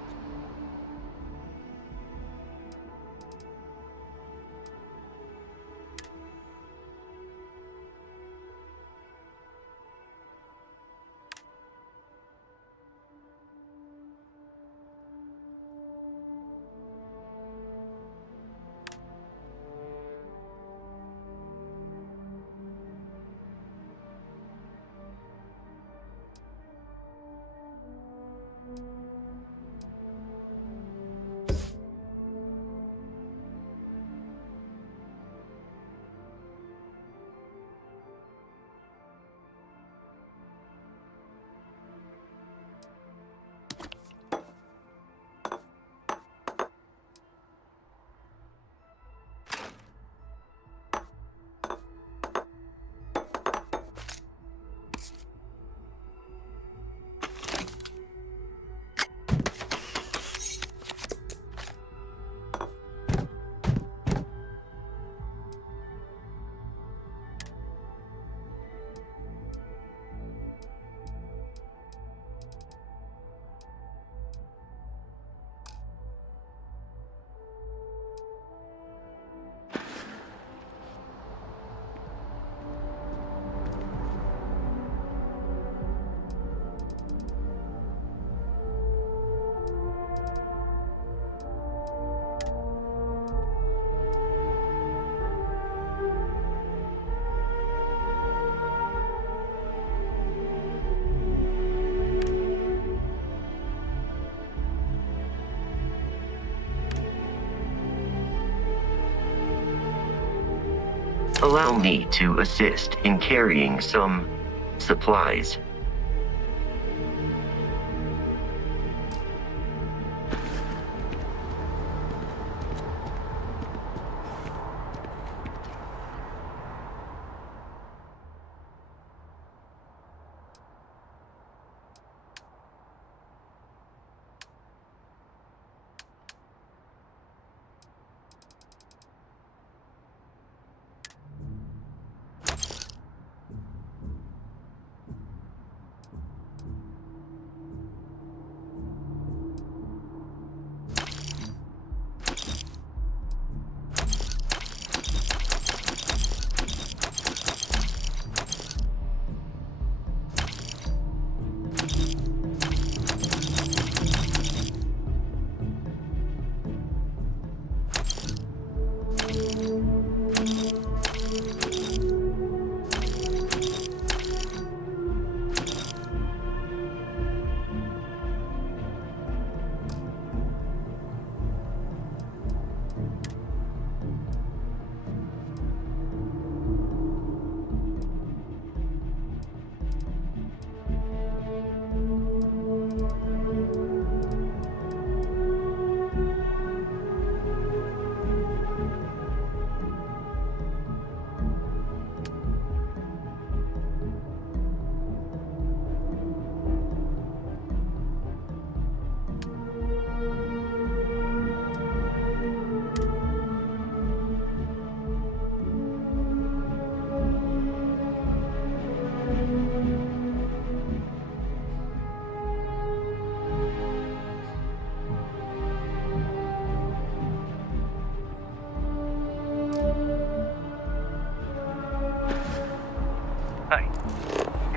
Allow me to assist in carrying some supplies.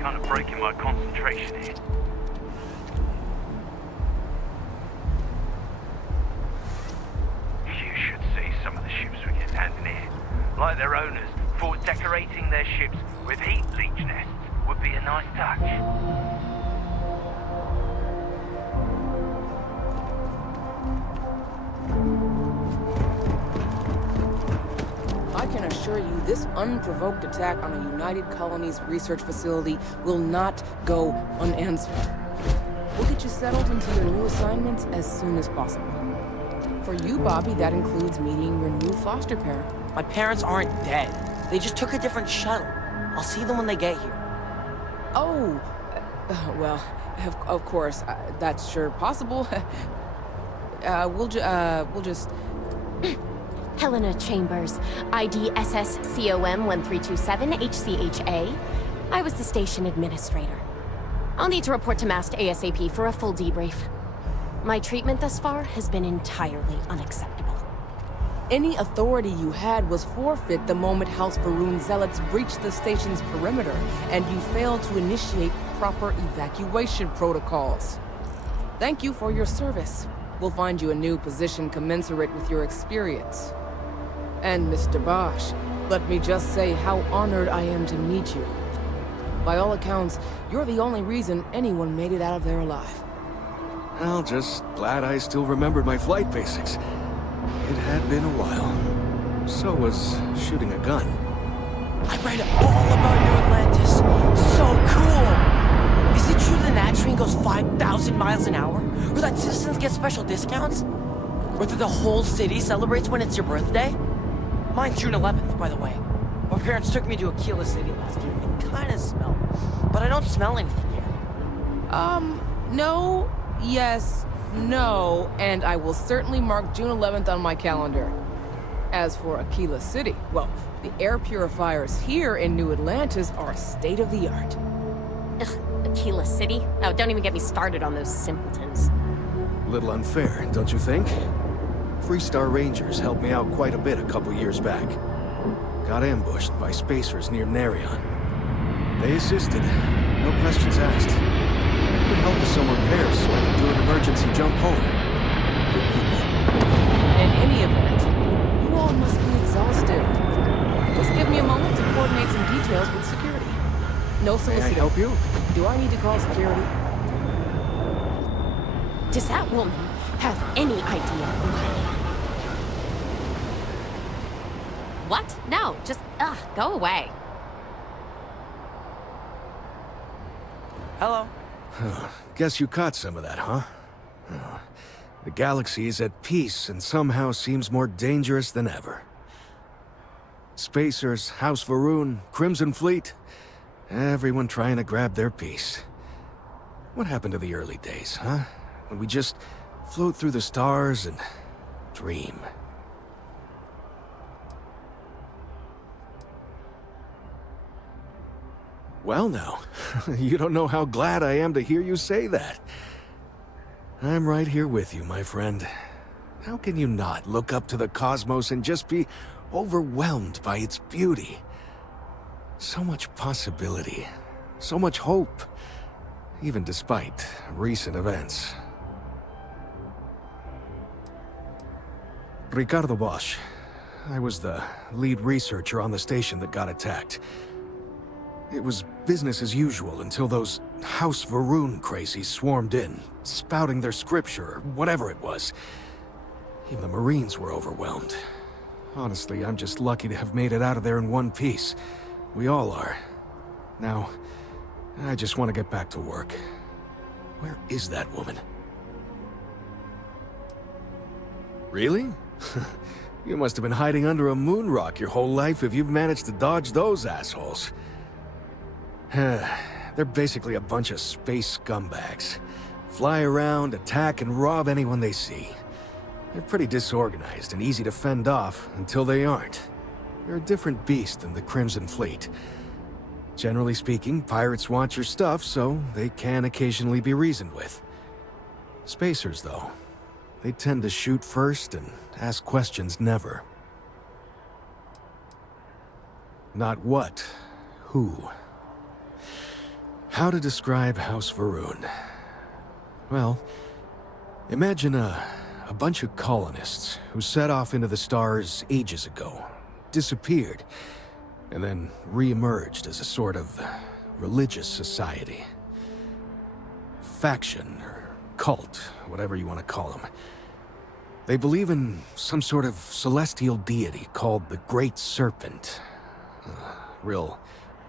kind of breaking my concentration here. You should see some of the ships we get landing here. Like their owners thought decorating their ships with heat leech nests would be a nice touch. I can assure you this unprovoked attack on a United Colonies research facility will not go unanswered. We'll get you settled into your new assignments as soon as possible. For you, Bobby, that includes meeting your new foster parent. My parents aren't dead. They just took a different shuttle. I'll see them when they get here. Oh, well, of course, that's sure possible. We'll just... Helena Chambers, ID SSCOM 1327 HCHA. I was the station administrator. I'll need to report to MAST ASAP for a full debrief. My treatment thus far has been entirely unacceptable. Any authority you had was forfeit the moment House Varun zealots breached the station's perimeter, and you failed to initiate proper evacuation protocols. Thank you for your service. We'll find you a new position commensurate with your experience. And Mr. Bosch, let me just say how honored I am to meet you. By all accounts, you're the only reason anyone made it out of there alive. Well, just glad I still remembered my flight basics. It had been a while. So was shooting a gun. I read all about New Atlantis. So cool! Is it true the Nat train goes 5,000 miles an hour? Or that citizens get special discounts? Or that the whole city celebrates when it's your birthday? Mine's June 11th, by the way. My parents took me to Aquila City last year. It kinda smelled. But I don't smell anything here. No, yes, no, and I will certainly mark June 11th on my calendar. As for Aquila City, well, the air purifiers here in New Atlantis are state-of-the-art. Ugh, Aquila City? Oh, don't even get me started on those simpletons. Little unfair, don't you think? Freestar Rangers helped me out quite a bit a couple years back. Got ambushed by spacers near Narion. They assisted, no questions asked. Could help with some repairs so I could do an emergency jump home. Good people. In any event, you all must be exhausted. Just give me a moment to coordinate some details with security. No solicitor. May I help you? Do I need to call security? Does that woman have any idea who I am? What? No, just, go away. Hello. Guess you caught some of that, huh? The galaxy is at peace and somehow seems more dangerous than ever. Spacers, House Varun, Crimson Fleet, everyone trying to grab their piece. What happened to the early days, huh? When we just float through the stars and dream. Well now, you don't know how glad I am to hear you say that. I'm right here with you, my friend. How can you not look up to the cosmos and just be overwhelmed by its beauty? So much possibility, so much hope, even despite recent events. Ricardo Bosch. I was the lead researcher on the station that got attacked. It was business as usual until those House Varun crazies swarmed in, spouting their scripture or whatever it was. Even the Marines were overwhelmed. Honestly, I'm just lucky to have made it out of there in one piece. We all are. Now, I just want to get back to work. Where is that woman? Really? You must have been hiding under a moon rock your whole life if you've managed to dodge those assholes. They're basically a bunch of space scumbags. Fly around, attack, and rob anyone they see. They're pretty disorganized and easy to fend off until they aren't. They're a different beast than the Crimson Fleet. Generally speaking, pirates want your stuff, so they can occasionally be reasoned with. Spacers, though, they tend to shoot first and ask questions never. Not what, who. How to describe House Varun? Well, imagine a bunch of colonists who set off into the stars ages ago, disappeared, and then re-emerged as a sort of religious society. Faction, or cult, whatever you want to call them. They believe in some sort of celestial deity called the Great Serpent. Real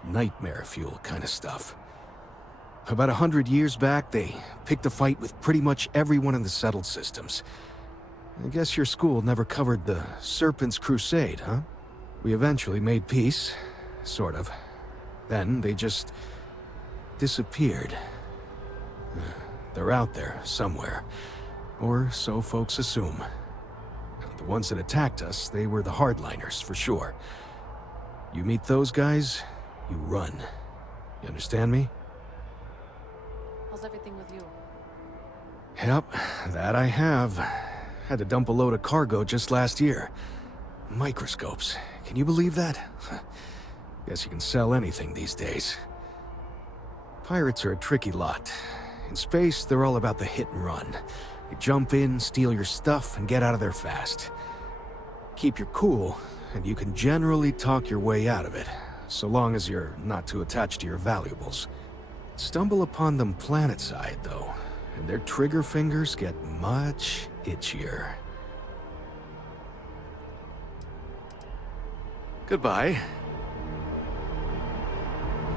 nightmare fuel kind of stuff. About 100 years back, they picked a fight with pretty much everyone in the settled systems. I guess your school never covered the Serpent's Crusade, huh? We eventually made peace, sort of. Then they just disappeared. They're out there, somewhere. Or so folks assume. The ones that attacked us, they were the hardliners, for sure. You meet those guys, you run. You understand me? How's everything with you? Yep, that I have. Had to dump a load of cargo just last year. Microscopes. Can you believe that? Guess you can sell anything these days. Pirates are a tricky lot. In space, they're all about the hit and run. You jump in, steal your stuff, and get out of there fast. Keep your cool, and you can generally talk your way out of it, so long as you're not too attached to your valuables. Stumble upon them planetside, though, and their trigger fingers get much itchier. Goodbye.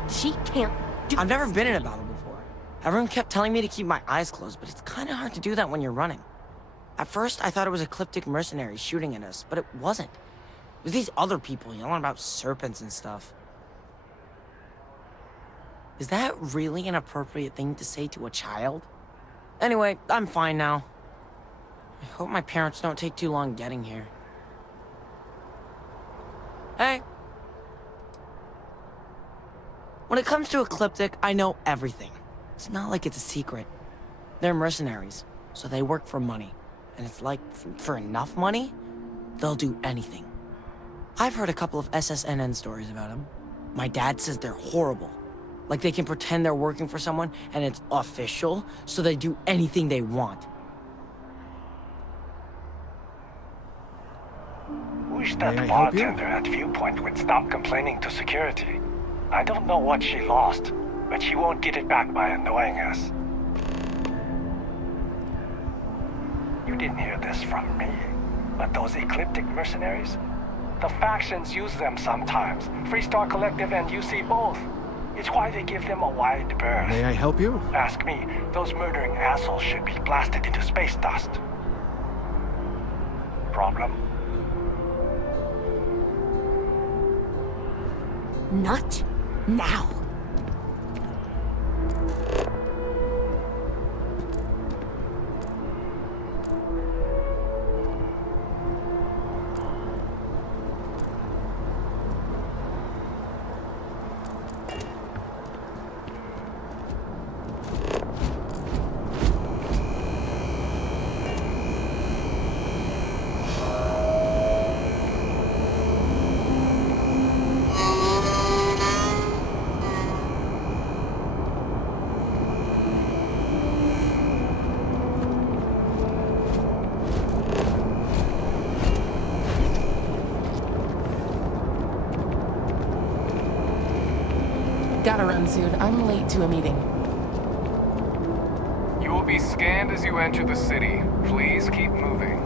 She can't do I've never been in a battle before. Everyone kept telling me to keep my eyes closed, but it's kind of hard to do that when you're running. At first, I thought it was ecliptic mercenaries shooting at us, but it wasn't. It was these other people yelling about serpents and stuff. Is that really an appropriate thing to say to a child? Anyway, I'm fine now. I hope my parents don't take too long getting here. Hey. When it comes to ecliptic, I know everything. It's not like it's a secret. They're mercenaries, so they work for money. And it's like, for enough money, they'll do anything. I've heard a couple of SSNN stories about them. My dad says they're horrible. Like they can pretend they're working for someone and it's official, so they do anything they want. Wish that bartender at Viewpoint would stop complaining to security. I don't know what she lost, but she won't get it back by annoying us. You didn't hear this from me, but those ecliptic mercenaries? The factions use them sometimes. Freestar Collective and UC both. It's why they give them a wide berth. May I help you? Ask me. Those murdering assholes should be blasted into space dust. Problem? Not now. Gotta run soon. I'm late to a meeting. You will be scanned as you enter the city. Please keep moving.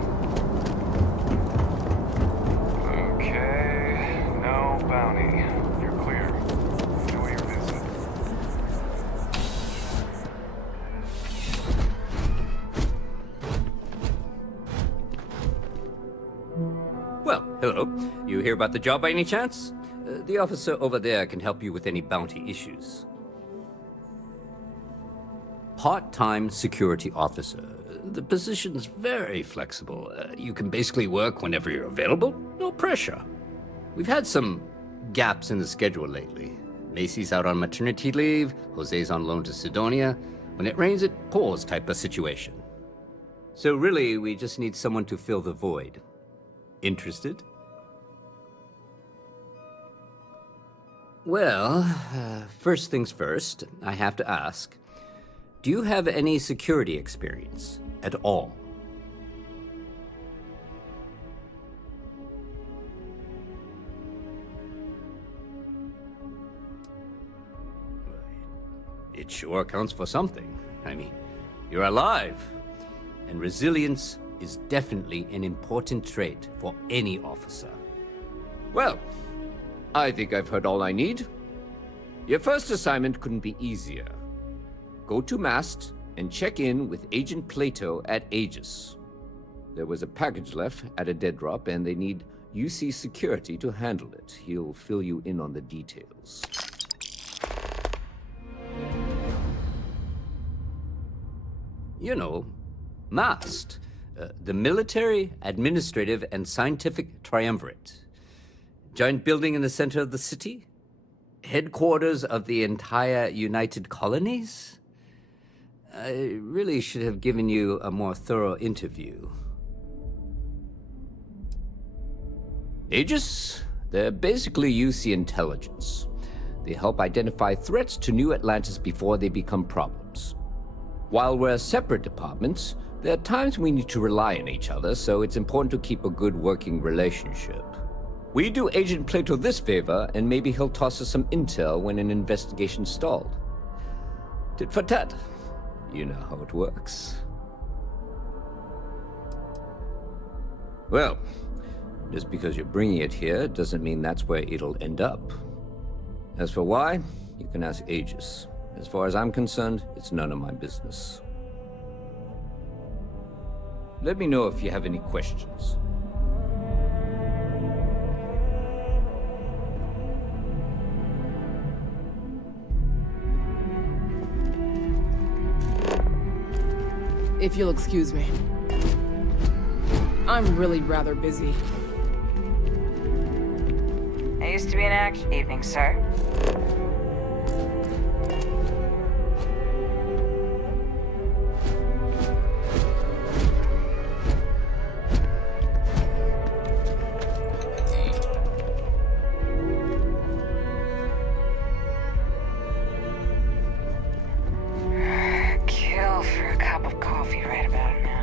Okay, no bounty. You're clear. Enjoy your visit. Well, hello. You hear about the job by any chance? The officer over there can help you with any bounty issues. Part-time security officer. The position's very flexible. You can basically work whenever you're available. No pressure. We've had some gaps in the schedule lately. Macy's out on maternity leave. Jose's on loan to Sidonia. When it rains, it pours type of situation. So really, we just need someone to fill the void. Interested? Well, first things first, I have to ask, do you have any security experience at all? It sure counts for something. I mean, you're alive. And resilience is definitely an important trait for any officer. Well, I think I've heard all I need. Your first assignment couldn't be easier. Go to Mast and check in with Agent Plato at Aegis. There was a package left at a dead drop and they need UC security to handle it. He'll fill you in on the details. You know, MAST, the Military, Administrative, and Scientific Triumvirate. Giant building in the center of the city? Headquarters of the entire United Colonies? I really should have given you a more thorough interview. Aegis? They're basically UC intelligence. They help identify threats to New Atlantis before they become problems. While we're separate departments, there are times we need to rely on each other, so it's important to keep a good working relationship. We do Agent Plato this favor, and maybe he'll toss us some intel when an investigation stalled. Tit for tat. You know how it works. Well, just because you're bringing it here doesn't mean that's where it'll end up. As for why, you can ask Aegis. As far as I'm concerned, it's none of my business. Let me know if you have any questions. If you'll excuse me. I'm really rather busy. I used to be an action evening, sir. Kill for a cup of coffee right about now.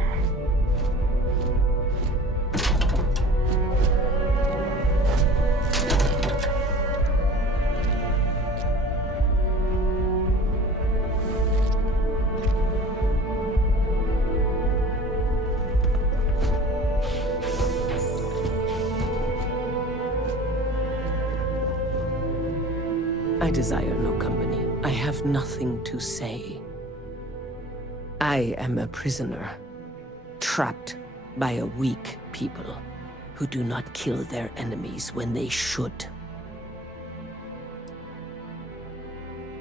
I desire no company. I have nothing to say. I am a prisoner, trapped by a weak people who do not kill their enemies when they should.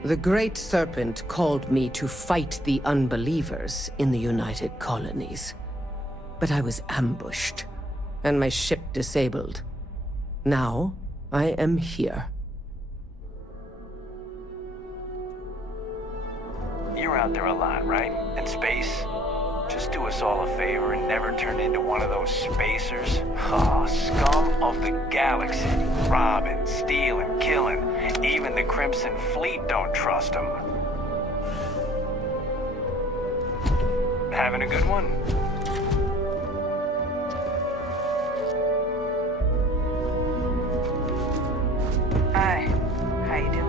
The Great Serpent called me to fight the unbelievers in the United Colonies. But I was ambushed, and my ship disabled. Now, I am here. You're out there a lot, right? In space? Just do us all a favor and never turn into one of those spacers. Oh, scum of the galaxy. Robbing, stealing, killing. Even the Crimson Fleet don't trust them. Having a good one? Hi. How you doing?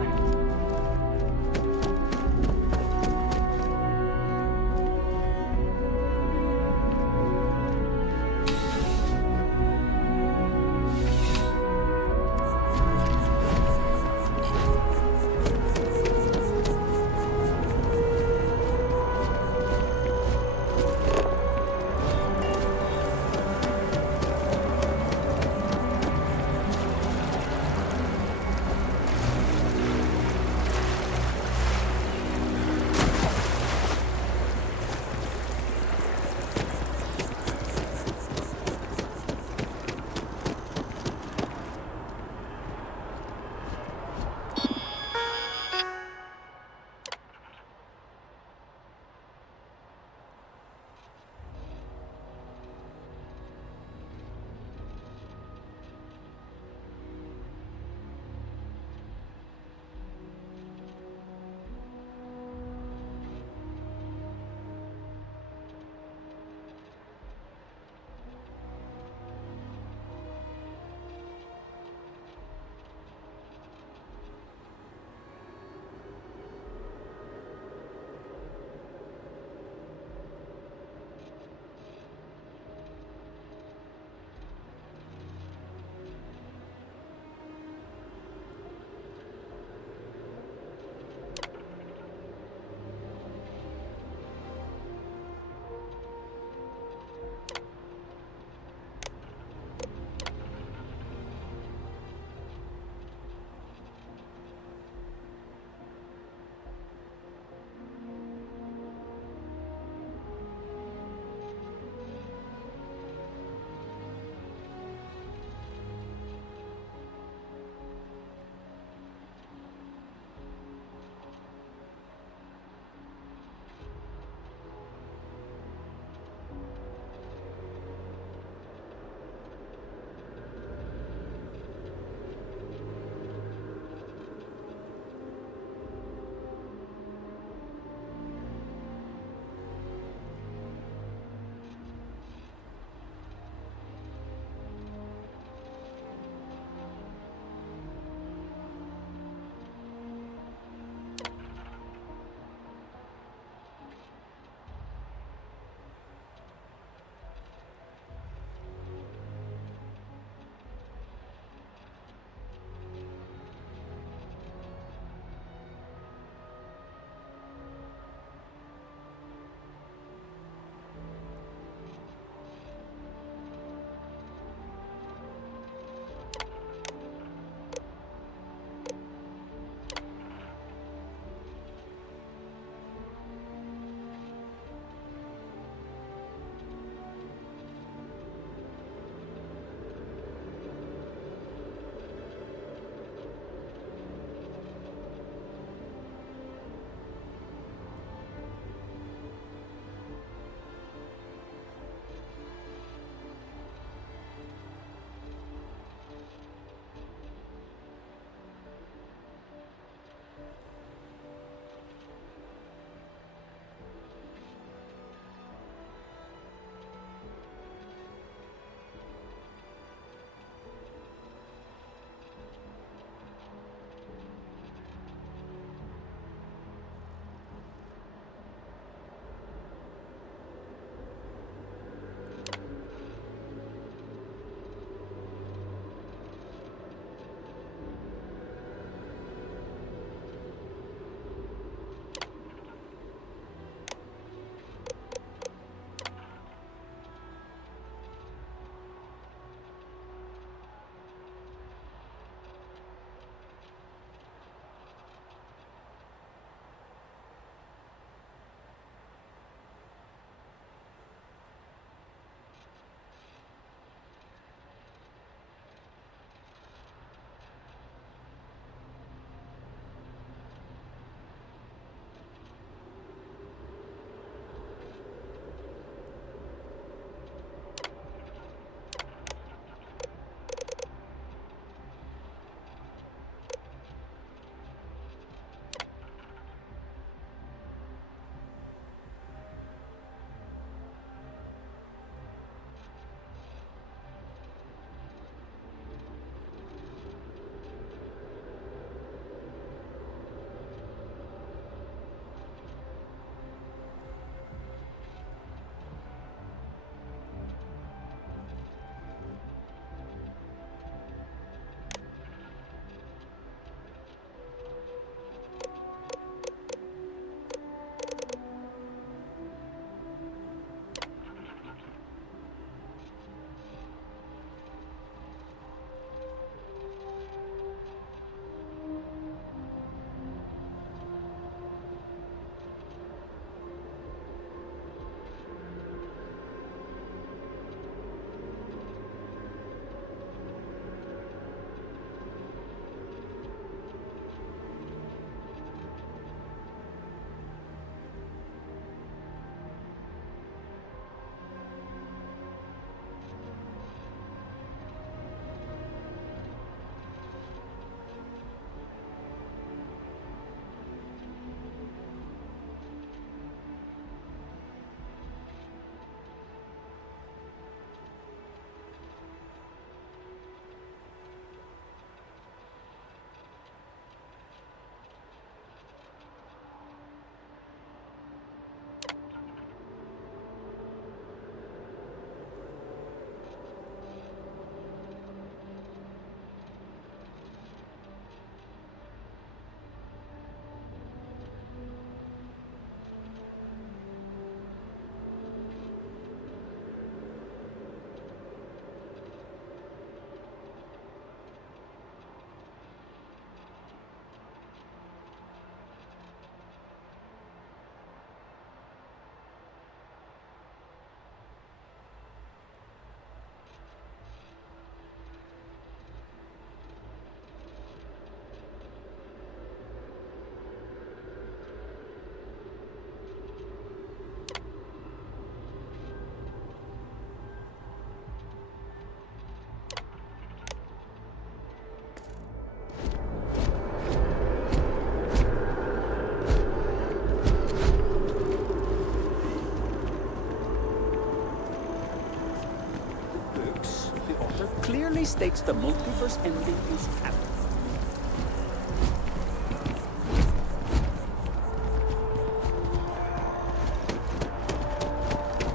states the multiverse ending is canon.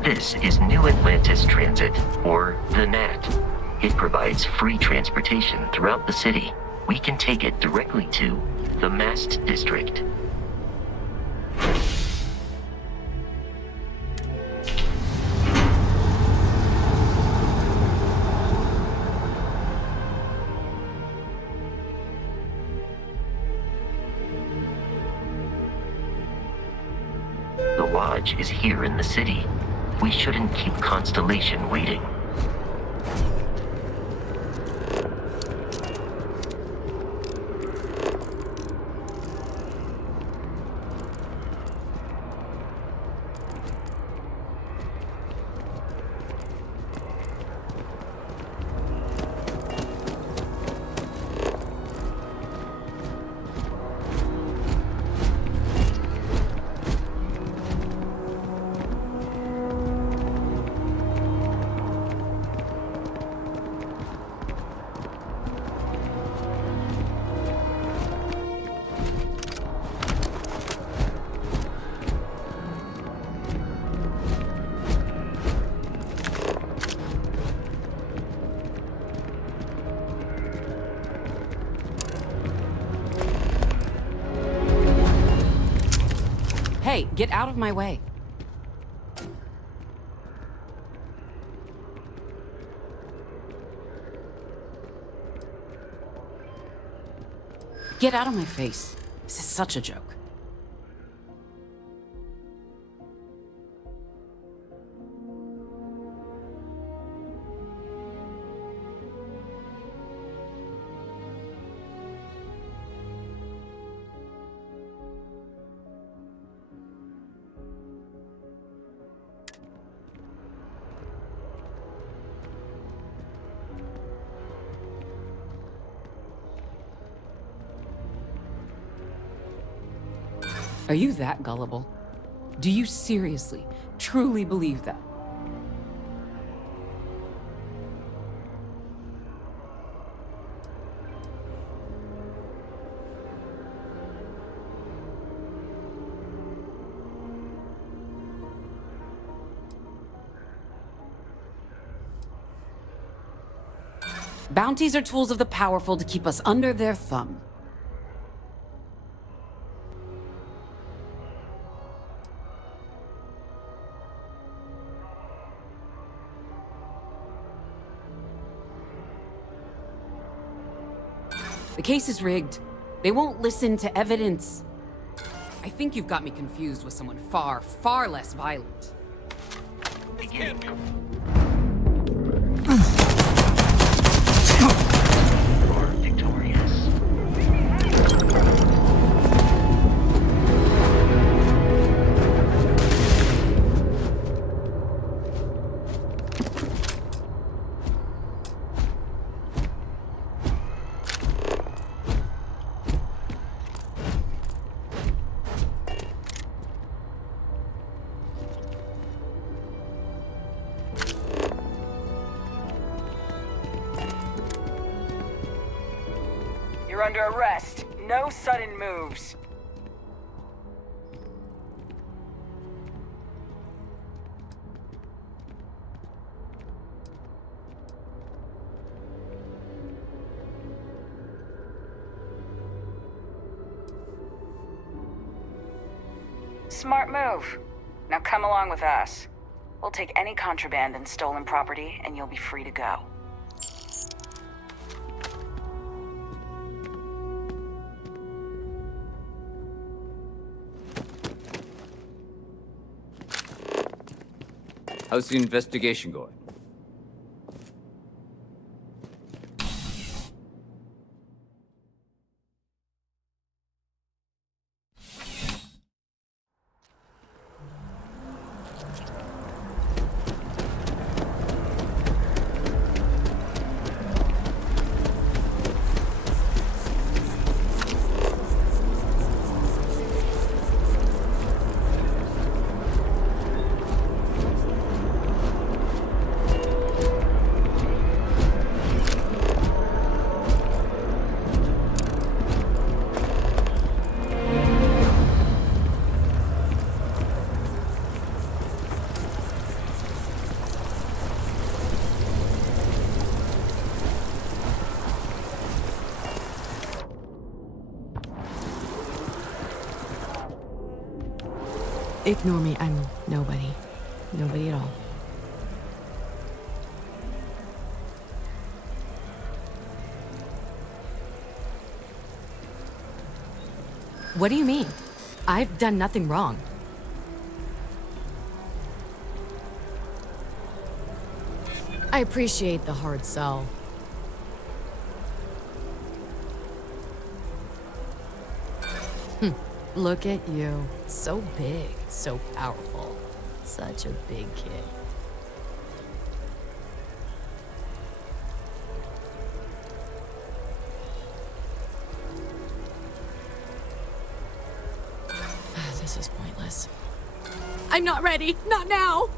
This is New Atlantis Transit, or the NAT. It provides free transportation throughout the city. We can take it directly to the Mast District. The lodge is here in the city. We shouldn't keep Constellation waiting. Hey, get out of my way. Get out of my face. This is such a joke. Are you that gullible? Do you seriously, truly believe that? Bounties are tools of the powerful to keep us under their thumb. The case is rigged. They won't listen to evidence. I think you've got me confused with someone far, far less violent. You're under arrest. No sudden moves. Smart move. Now come along with us. We'll take any contraband and stolen property, and you'll be free to go. How's the investigation going? Ignore me. I'm nobody. Nobody at all. What do you mean? I've done nothing wrong. I appreciate the hard sell. Look at you. So big, so powerful. Such a big kid. This is pointless. I'm not ready. Not now.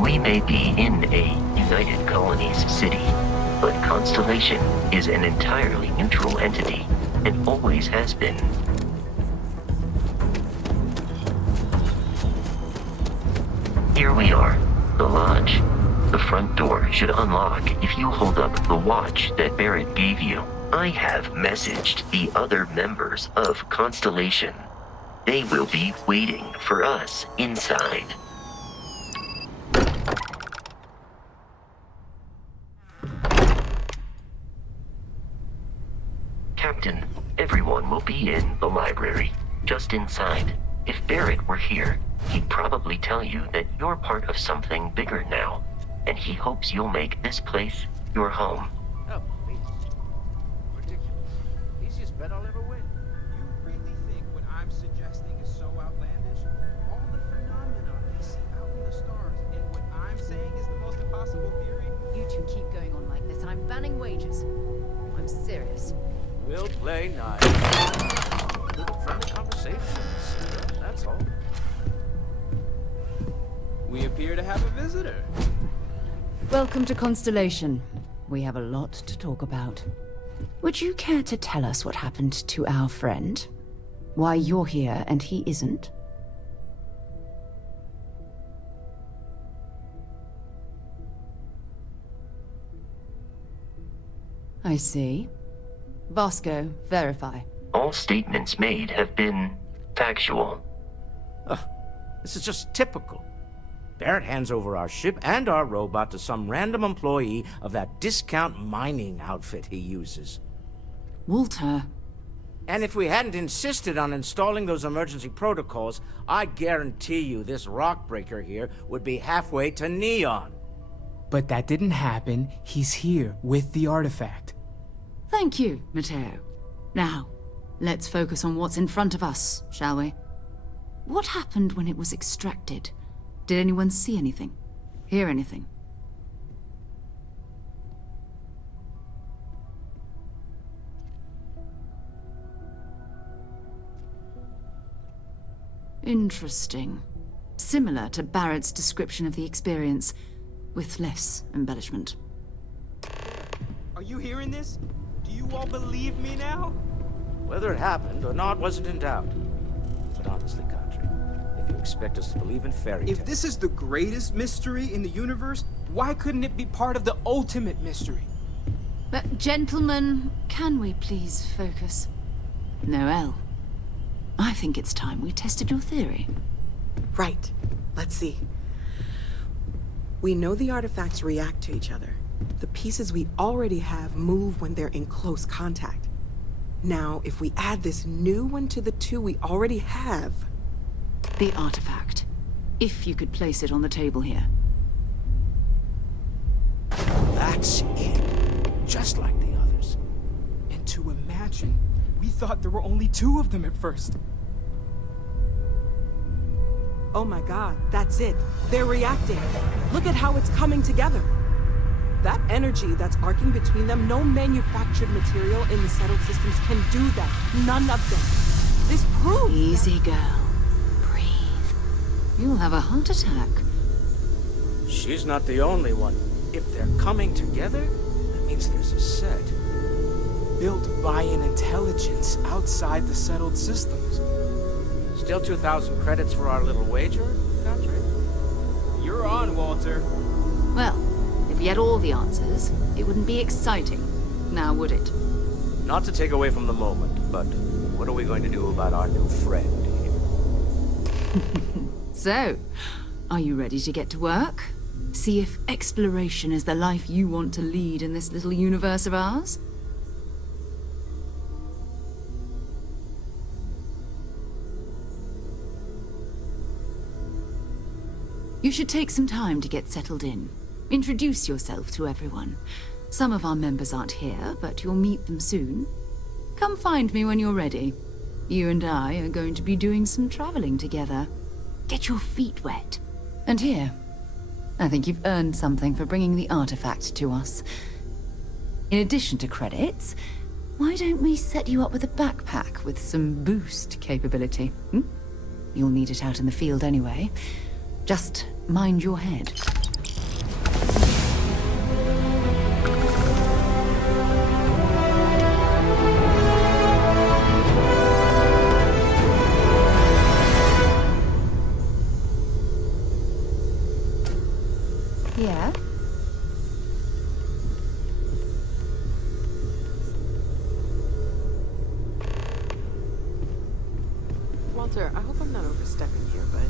We may be in a United Colonies city, but Constellation is an entirely neutral entity and always has been. Here we are, the lodge. The front door should unlock if you hold up the watch that Barrett gave you. I have messaged the other members of Constellation. They will be waiting for us inside. Captain, everyone will be in the library, just inside. If Barrett were here, he'd probably tell you that you're part of something bigger now, and he hopes you'll make this place your home. Oh, please. Ridiculous. Easiest bet I'll ever win. You really think what I'm suggesting is so outlandish? All the phenomena we see out in the stars, and what I'm saying is the most impossible theory? You two keep going on like this, and I'm banning wagers. I'm serious. We'll play nice. Little friendly conversations. That's all. We appear to have a visitor. Welcome to Constellation. We have a lot to talk about. Would you care to tell us what happened to our friend? Why you're here and he isn't? I see. Vasco, verify. All statements made have been factual. This is just typical. Barrett hands over our ship and our robot to some random employee of that discount mining outfit he uses. Walter. And if we hadn't insisted on installing those emergency protocols, I guarantee you this rock breaker here would be halfway to Neon. But that didn't happen. He's here with the artifact. Thank you, Matteo. Now, let's focus on what's in front of us, shall we? What happened when it was extracted? Did anyone see anything? Hear anything? Interesting. Similar to Barrett's description of the experience, with less embellishment. Are you hearing this? Do you all believe me now? Whether it happened or not wasn't in doubt. But honestly, Country, if you expect us to believe in fairy tales... If this is the greatest mystery in the universe, why couldn't it be part of the ultimate mystery? But gentlemen, can we please focus? Noel, I think it's time we tested your theory. Right. Let's see. We know the artifacts react to each other. The pieces we already have move when they're in close contact. Now, if we add this new one to the two we already have... The artifact. If you could place it on the table here. That's it. Just like the others. And to imagine, we thought there were only 2 of them at first. Oh my god, that's it. They're reacting. Look at how it's coming together. That energy that's arcing between them, no manufactured material in the settled systems can do that. None of them. This proves Easy, girl. Breathe. You'll have a heart attack. She's not the only one. If they're coming together, that means there's a set. Built by an intelligence outside the settled systems. Still 2,000 credits for our little wager, Country? You're on, Walter. Well, if we had all the answers, it wouldn't be exciting, now would it? Not to take away from the moment, but what are we going to do about our new friend here? So, are you ready to get to work? See if exploration is the life you want to lead in this little universe of ours? You should take some time to get settled in. Introduce yourself to everyone. Some of our members aren't here, but you'll meet them soon. Come find me when you're ready. You and I are going to be doing some traveling together. Get your feet wet. And here, I think you've earned something for bringing the artifact to us. In addition to credits, why don't we set you up with a backpack with some boost capability? You'll need it out in the field anyway. Just mind your head. Yeah? Walter, I hope I'm not overstepping here, but...